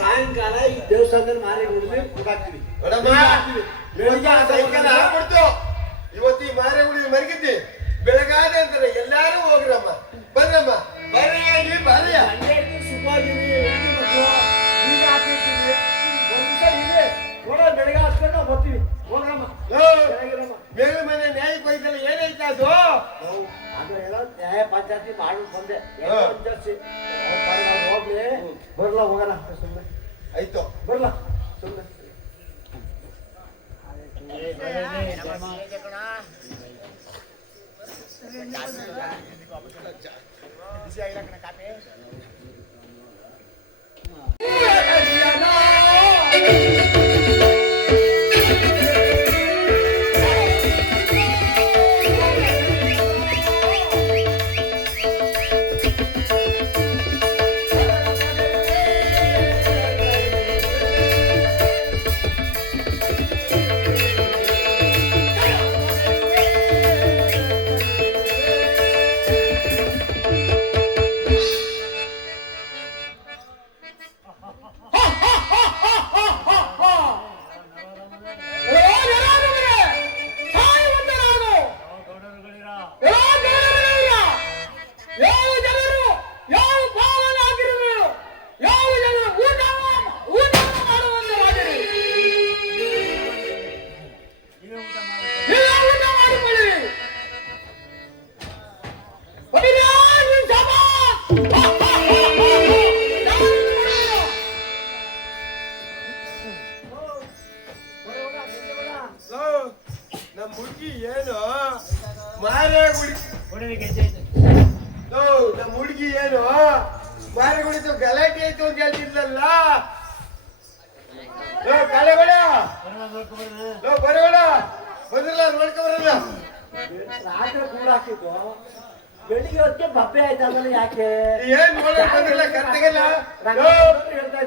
ಸಾಯಂಕಾಲ ಈ ದೇವಸ್ಥಾನದ ಮಾರಿ ಹುಡುಗಿ ಕೂಗಾಕ್ತಿವಿ. ಇವತ್ತು ಈ ಮಾರೆ ಉಳಿ ಮರಗಿದ್ದಿ ಬೆಳಗಾದ ಅಂತಾರೆ ಎಲ್ಲಾರು ಹೋಗ್ರಮ್ಮ ಬರ್ರಮ್ಮ ಬರ್ರಿ ಬರ್ರಿ ಸುಖವಾಗಿರಿ ಈಗ ಹಾಕಿರ್ತೀವಿ ಒಂದ್ಸ ಇದೆ ನೋಡ ಬೆಳಗ್ಗೆ ಹಾಕ್ಕೊಂಡು ನಾವು ಬರ್ತೀವಿ. ಹೋಗ್ರಮ್ಮ ಬೇಗ ಮನೆ ನ್ಯಾಯ ಕೊಯ್ತಲ್ಲ ಏನೈತ ಅದು ಅದು ಎಲ್ಲ ನ್ಯಾಯ ಪಂಚಾಯತಿ ಮಾಡಿ ಬಂದೆ ಪಂಚಾಯತಿ ಹೋಗ್ಲಿ ಬರ್ಲಾ ಹೋಗೋಣ ಸುಮ್ಮನೆ ಆಯ್ತು ಬರ್ಲಾ ಸುಮ್ಮನೆ ನಮ್ಮ ಹುಡುಗಿ ಏನು ಮಾರೇ ಗುಡಿ ಕೊಡೆಗೆ ಗೆಜ್ಜೆ ಐತೆ. ನಮ್ಮ ಹುಡುಗಿ ಏನು ಮಾರೇ ಗುಡಿತು ಗಲಾಟೆ ಆಯ್ತು ಅಂತ ಹೇಳ್ತಿದ್ಲಲ್ಲ. ಕಳೆಬೇಡ ಬರಬೇಡ ಬಂದಿಲ್ಲ ನೋಡ್ಕೊಂಬರಲ್ಲ. ರಾತ್ರಿ ಕೂಡ ಹಾಕಿದ್ದು ಬೆಳಿಗ್ಗೆ ಹೊತ್ತಿಗೆ ಬಬ್ಬೆ ಆಯ್ತಲ್ಲ ಯಾಕೆ ಏನ್ ನೋಡಕ್ ಬಂದಿಲ್ಲ ಕರ್ತೆಗೆಲ್ಲ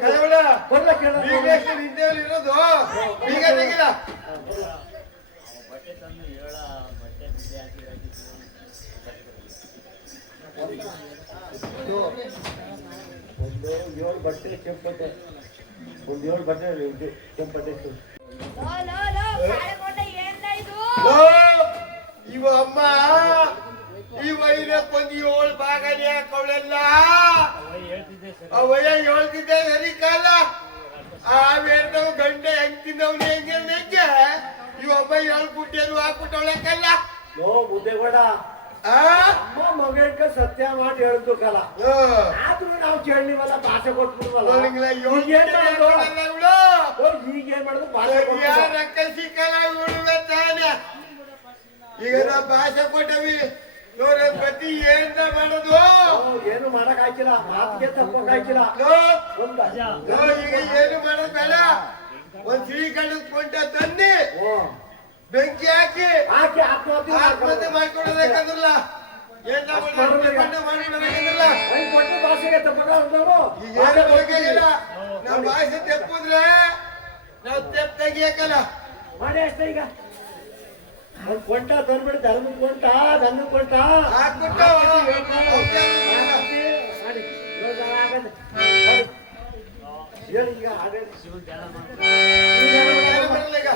ಕಳೆಬೇಡ ಬರ್ಲ ಕೇಳ ಈಗ ಎಷ್ಟು ನಿಂತೇವಲ್ಲಿ ಇರೋದು ಈಗ ತೆಗಿಲ್ಲ. ಬಟ್ಟೆ ತಂದು ಹೇಳ ಬಟ್ಟೆ ಬಿಸಿ ಹಾಕಿ ಒಂದು 7 ಬಟ್ಟೆ ಕೆಂಪಟ್ಟೆ ಒಂದು 7 ಬಟ್ಟೆ ಕೆಂಪಟ್ಟೆ ಇವ ಅಮ್ಮ ಇವ ಇದಕ್ಕೊಂದು 7 ಭಾಗನೇ ಹಾಕೊಳ್ಳಲ್ಲ. ಹೇಳ್ತಿದ್ದೆ ಸರಿ. ಅವಯ್ಯ ಹೇಳ್ತಿದ್ದೆ ಸರಿ ಕಾಲ ಆವೇರ್ದವ್ ಗಂಡ ಹೆಂಗ್ ತಿಂದವ್ನ ಹೆಂಗೆ ಇವ ಅಮ್ಮ ಹೇಳ್ಬಿಟ್ಟೇನು ಹಾಕ್ಬಿಟ್ಟವಳಕ್ಕಲ್ಲ. ನೋ ಮುದ್ದೆ ಬೇಡ ಆ ಅಮ್ಮ ಮಗಕ್ಕ ಸತ್ಯ ಮಾಡಿ ಹೇಳಿದ್ದು ಕಾಲ ಆದ್ರೂ ನಾವು ಕೇಳಲಿವಲ್ಲ ಭಾಷೆ ಕೊಟ್ಬಿಡ್ವಲ್ಲ ಈಗೇನ್ ಮಾಡುದು ಭಾಷೆ ಈಗ ನಾವು ಭಾಷೆ ಕೊಟ್ಟವಿ ನೋಡ ಪ್ರತಿ ಏನ್ ಮಾಡೋದು ಏನು ಮಾಡಕ್ ಹಾಕಿಲ್ಲ ಮಾತಿಗೆ ತಪ್ಪಕ್ ಹಾಕಿಲ್ಲ ಈಗ ಏನು ಮಾಡೋದ್ ಬೇಡ ಒಂದ್ ಶ್ರೀಕಂಡ ಕೊಂಡ ತಂದಿ ಬೆಂಕಿ ಹಾಕಿ ಹಾಕಿ ಆತ್ಮಹತ್ಯೆ ಮಾಡ್ಕೊಡೋದಕ್ಕಂದ್ರಲ್ಲ ಏನ್ ಮಾಡಿಡೋದಕ್ಕಂದ್ರಲ್ಲ ಕೊಟ್ಟು ಭಾಷೆಗೆ ತಪ್ಪಕ ಈಗ ಏನು ಬೇಕಾಗಿಲ್ಲ ನಾವ್ ಭಾಷೆ ತೆಪ್ಪುದ್ರೆ ನಾವ್ ತೆಪ್ಪ ತೆಗಿಯಕಲ್ಲ ಮಾಡಿ ಅಷ್ಟೇ ಈಗ ಅವ್ನು ಕೊಂಟ ತಂದ್ಬಿಟ್ಟು ಧರ್ಮ ಕೊಂಟ ನನ್ನ ಕೊಂಟ ಹಾಕ್ಬಿಟ್ಟು ಮಾಡಿ ಇವಾಗ ಆಗದೆ ಮಾಡಿ. ಹೇಳಿ ಈಗ ಹಾಗೆ ಶಿವನ್ ಧ್ಯಾನ ಮಾಡ್ತಾರೆ ಬರಲ್ಲ ಈಗ.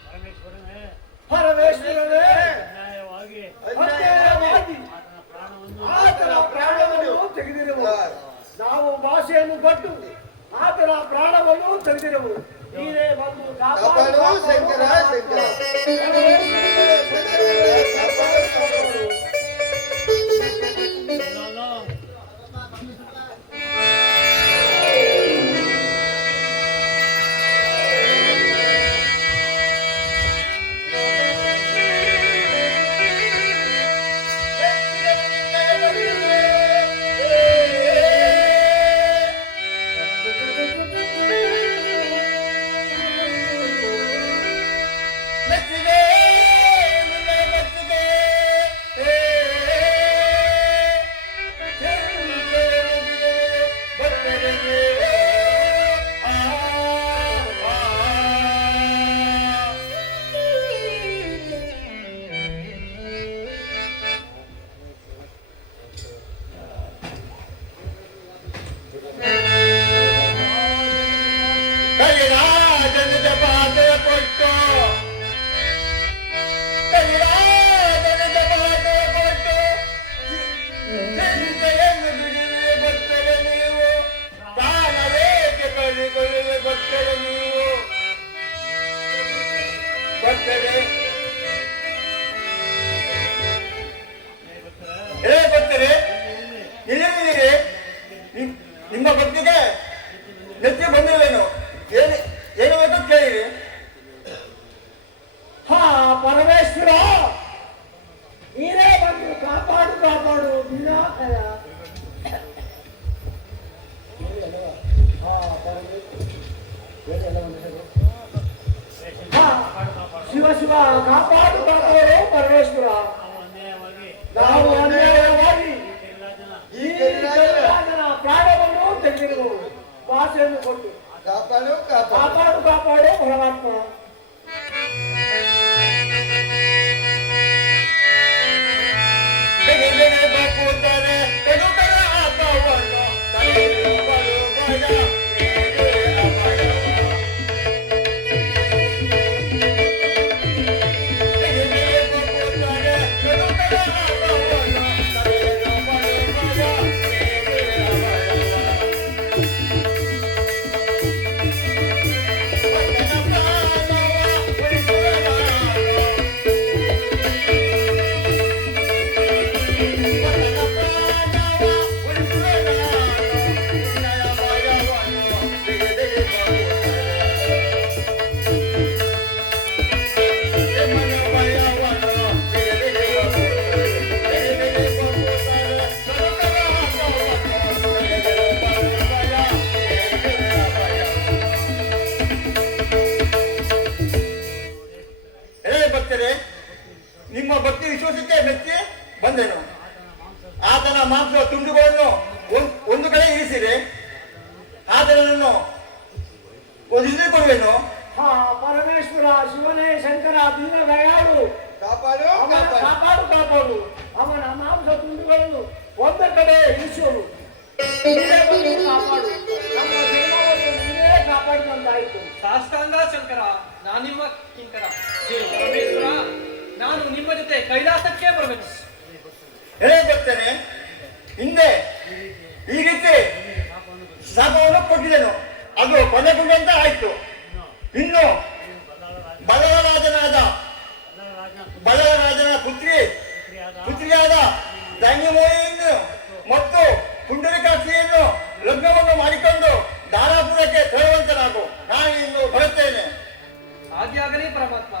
ಪರಮೇಶ್ವರನೇ ಪರಮೇಶ್ವರನೇ ಅನ್ಯಾಯವಾಗಿ ಅನ್ಯಾಯವಾಗಿ ಆತನ ಪ್ರಾಣವನ್ನು ಆತನ ಪ್ರಾಣವನ್ನು ತೆಗೆದಿರುವು. ನಾವು ಭಾಷೆಯನ್ನು ಕೊಟ್ಟು ಆತನ ಪ್ರಾಣವನ್ನು ತೆಗೆದಿರುವು. ನೀನೇ ಬಂದು ಕಾಪಾಡು ಶಂಕರ ಶಂಕರ. ನಿಮ್ಮ ಭಕ್ತಿಗೆ ನೆಚ್ಚಿ ಬಂದಿಲ್ಲೇನು? ಏನು ಏನು ಬೇಕು ಕೇಳಿರಿ. ಹಾ ಪರಮೇಶ್ವರ ನೀನೇ ಬಂದು ಕಾಪಾಡು ಕಾಪಾಡು ವಿನಾಕರ. ಶಿವ ಶಿವ ಕಾಪಾಡು ಕಾಪಾಡು ಪರಮೇಶ್ವರ. ನಾವು ಅನ್ಯಾಯವಾಗಿ ಈ ಕೈಲಾಸನ ಪ್ರಾಣವನ್ನು ತೆಗೆದಿರುವುದು. ಭಾಷೆಯನ್ನು ಕೊಟ್ಟು ಕಾಪಾಡು ಕಾಪಾಡು. ಕಾಪಾಡು ಕಾಪಾಡು ಪರಮಾತ್ಮ. ತಕ್ಷಣವೇ ಇಳಿಸುವರು. ನೀನೇ ಬಂದು ಕಾಪಾಡು. ನಮ್ಮ ಧರ್ಮವನ್ನು ನೀನೇ ಕಾಪಾಡಿದಂತಾಯಿತು. ಸಾಷ್ಟಾಂಗ ಶಂಕರ, ನಾನು ನಿಮ್ಮ ಕಿಂಕರ. ಹೇ ಪರಮೇಶ್ವರ, ನಾನು ನಿಮ್ಮ ಜೊತೆ ಕೈಲಾಸಕ್ಕೆ ಬರಬೇಕು. ಹೇಗೆ ಬರ್ತೇನೆ? ಹಿಂದೆ ಈ ರೀತಿ ಶಾಪವನ್ನು ಕೊಟ್ಟಿದ್ದೆನು, ಅದು ಕೊನೆಗೊಂಡಂತ ಆಯ್ತು. ಇನ್ನು ಬಲರಾಜನಾದ ಪುತ್ರಿಯಾದ ಧನ್ಯಮೋಹಿಯನ್ನು ಮತ್ತು ಪುಂಡರಿಕಾಕ್ಷಿಯನ್ನು ಲಗ್ನವನ್ನು ಮಾಡಿಕೊಂಡು ದಾರಾಪುರಕ್ಕೆ ತೆರಳುವಂತನಾಗು. ನಾನು ಇನ್ನು ಬರುತ್ತೇನೆ. ಹಾಗೆ ಆಗಲಿ ಪರಮಾತ್ಮ.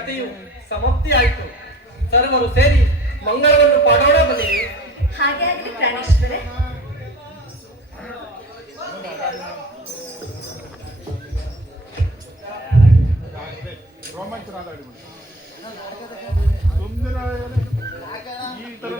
ಕಥೆಯು ಸಮಾಪ್ತಿಯಾಯಿತು. ಸರ್ವರು ಸೇರಿ ಮಂಗಳವನ್ನು ಪಾಡೋಣ ಬನ್ನಿರಿ. ಹಾಗೆ ಆಗಲಿ ಪ್ರಾಣೇಶ್ವರ. ಈ ತರ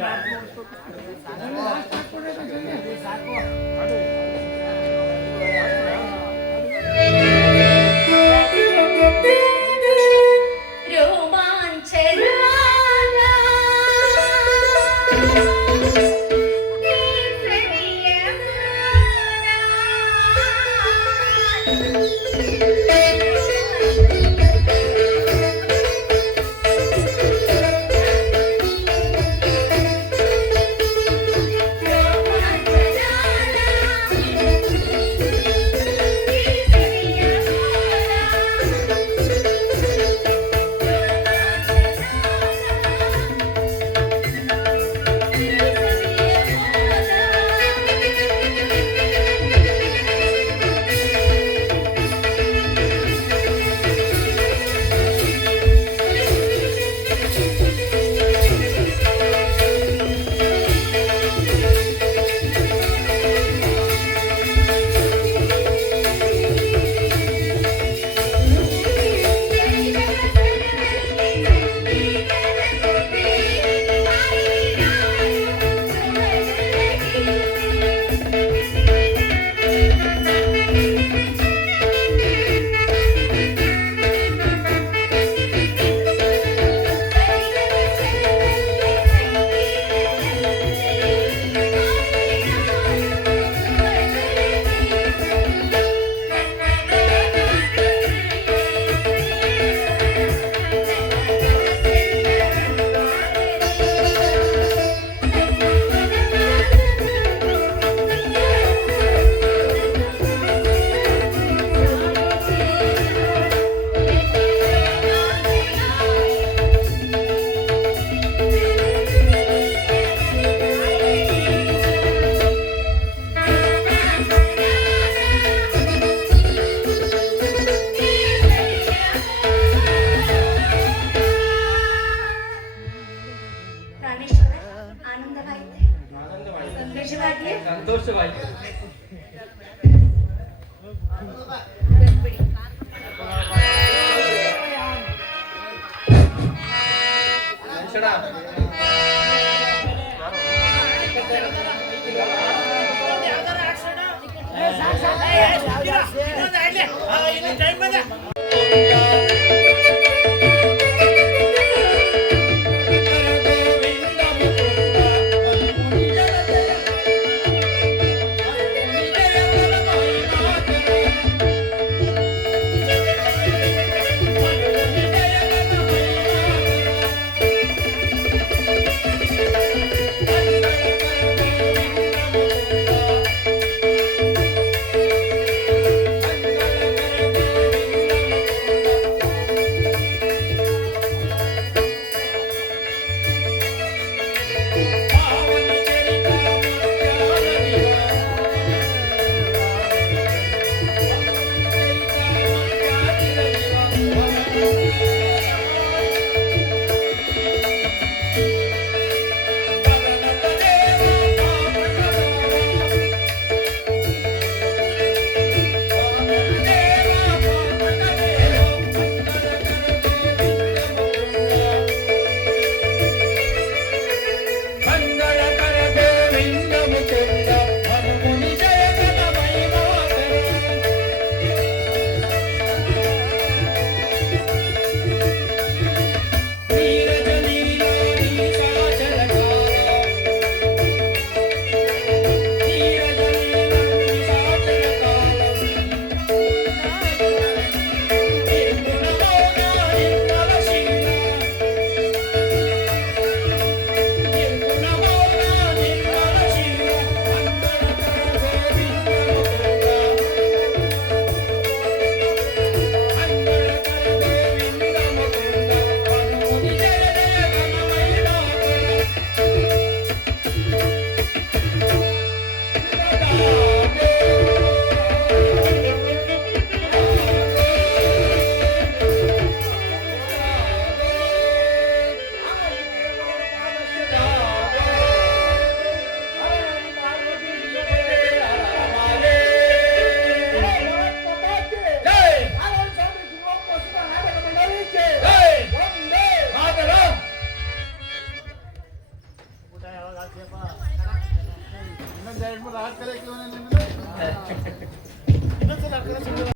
ಪ್ರಾಣೇಶ್ವರ, ಆನಂದವಾಯಿತೆ? ನಿಜವಾಗ್ಲೇ ಸಂತೋಷವಾಯಿತು. ಬಂದ್ಬಿಡಿ. ಲಕ್ಷಣ ಇನ್ನೊಂದು ಟೈಮ್ ಬಂದ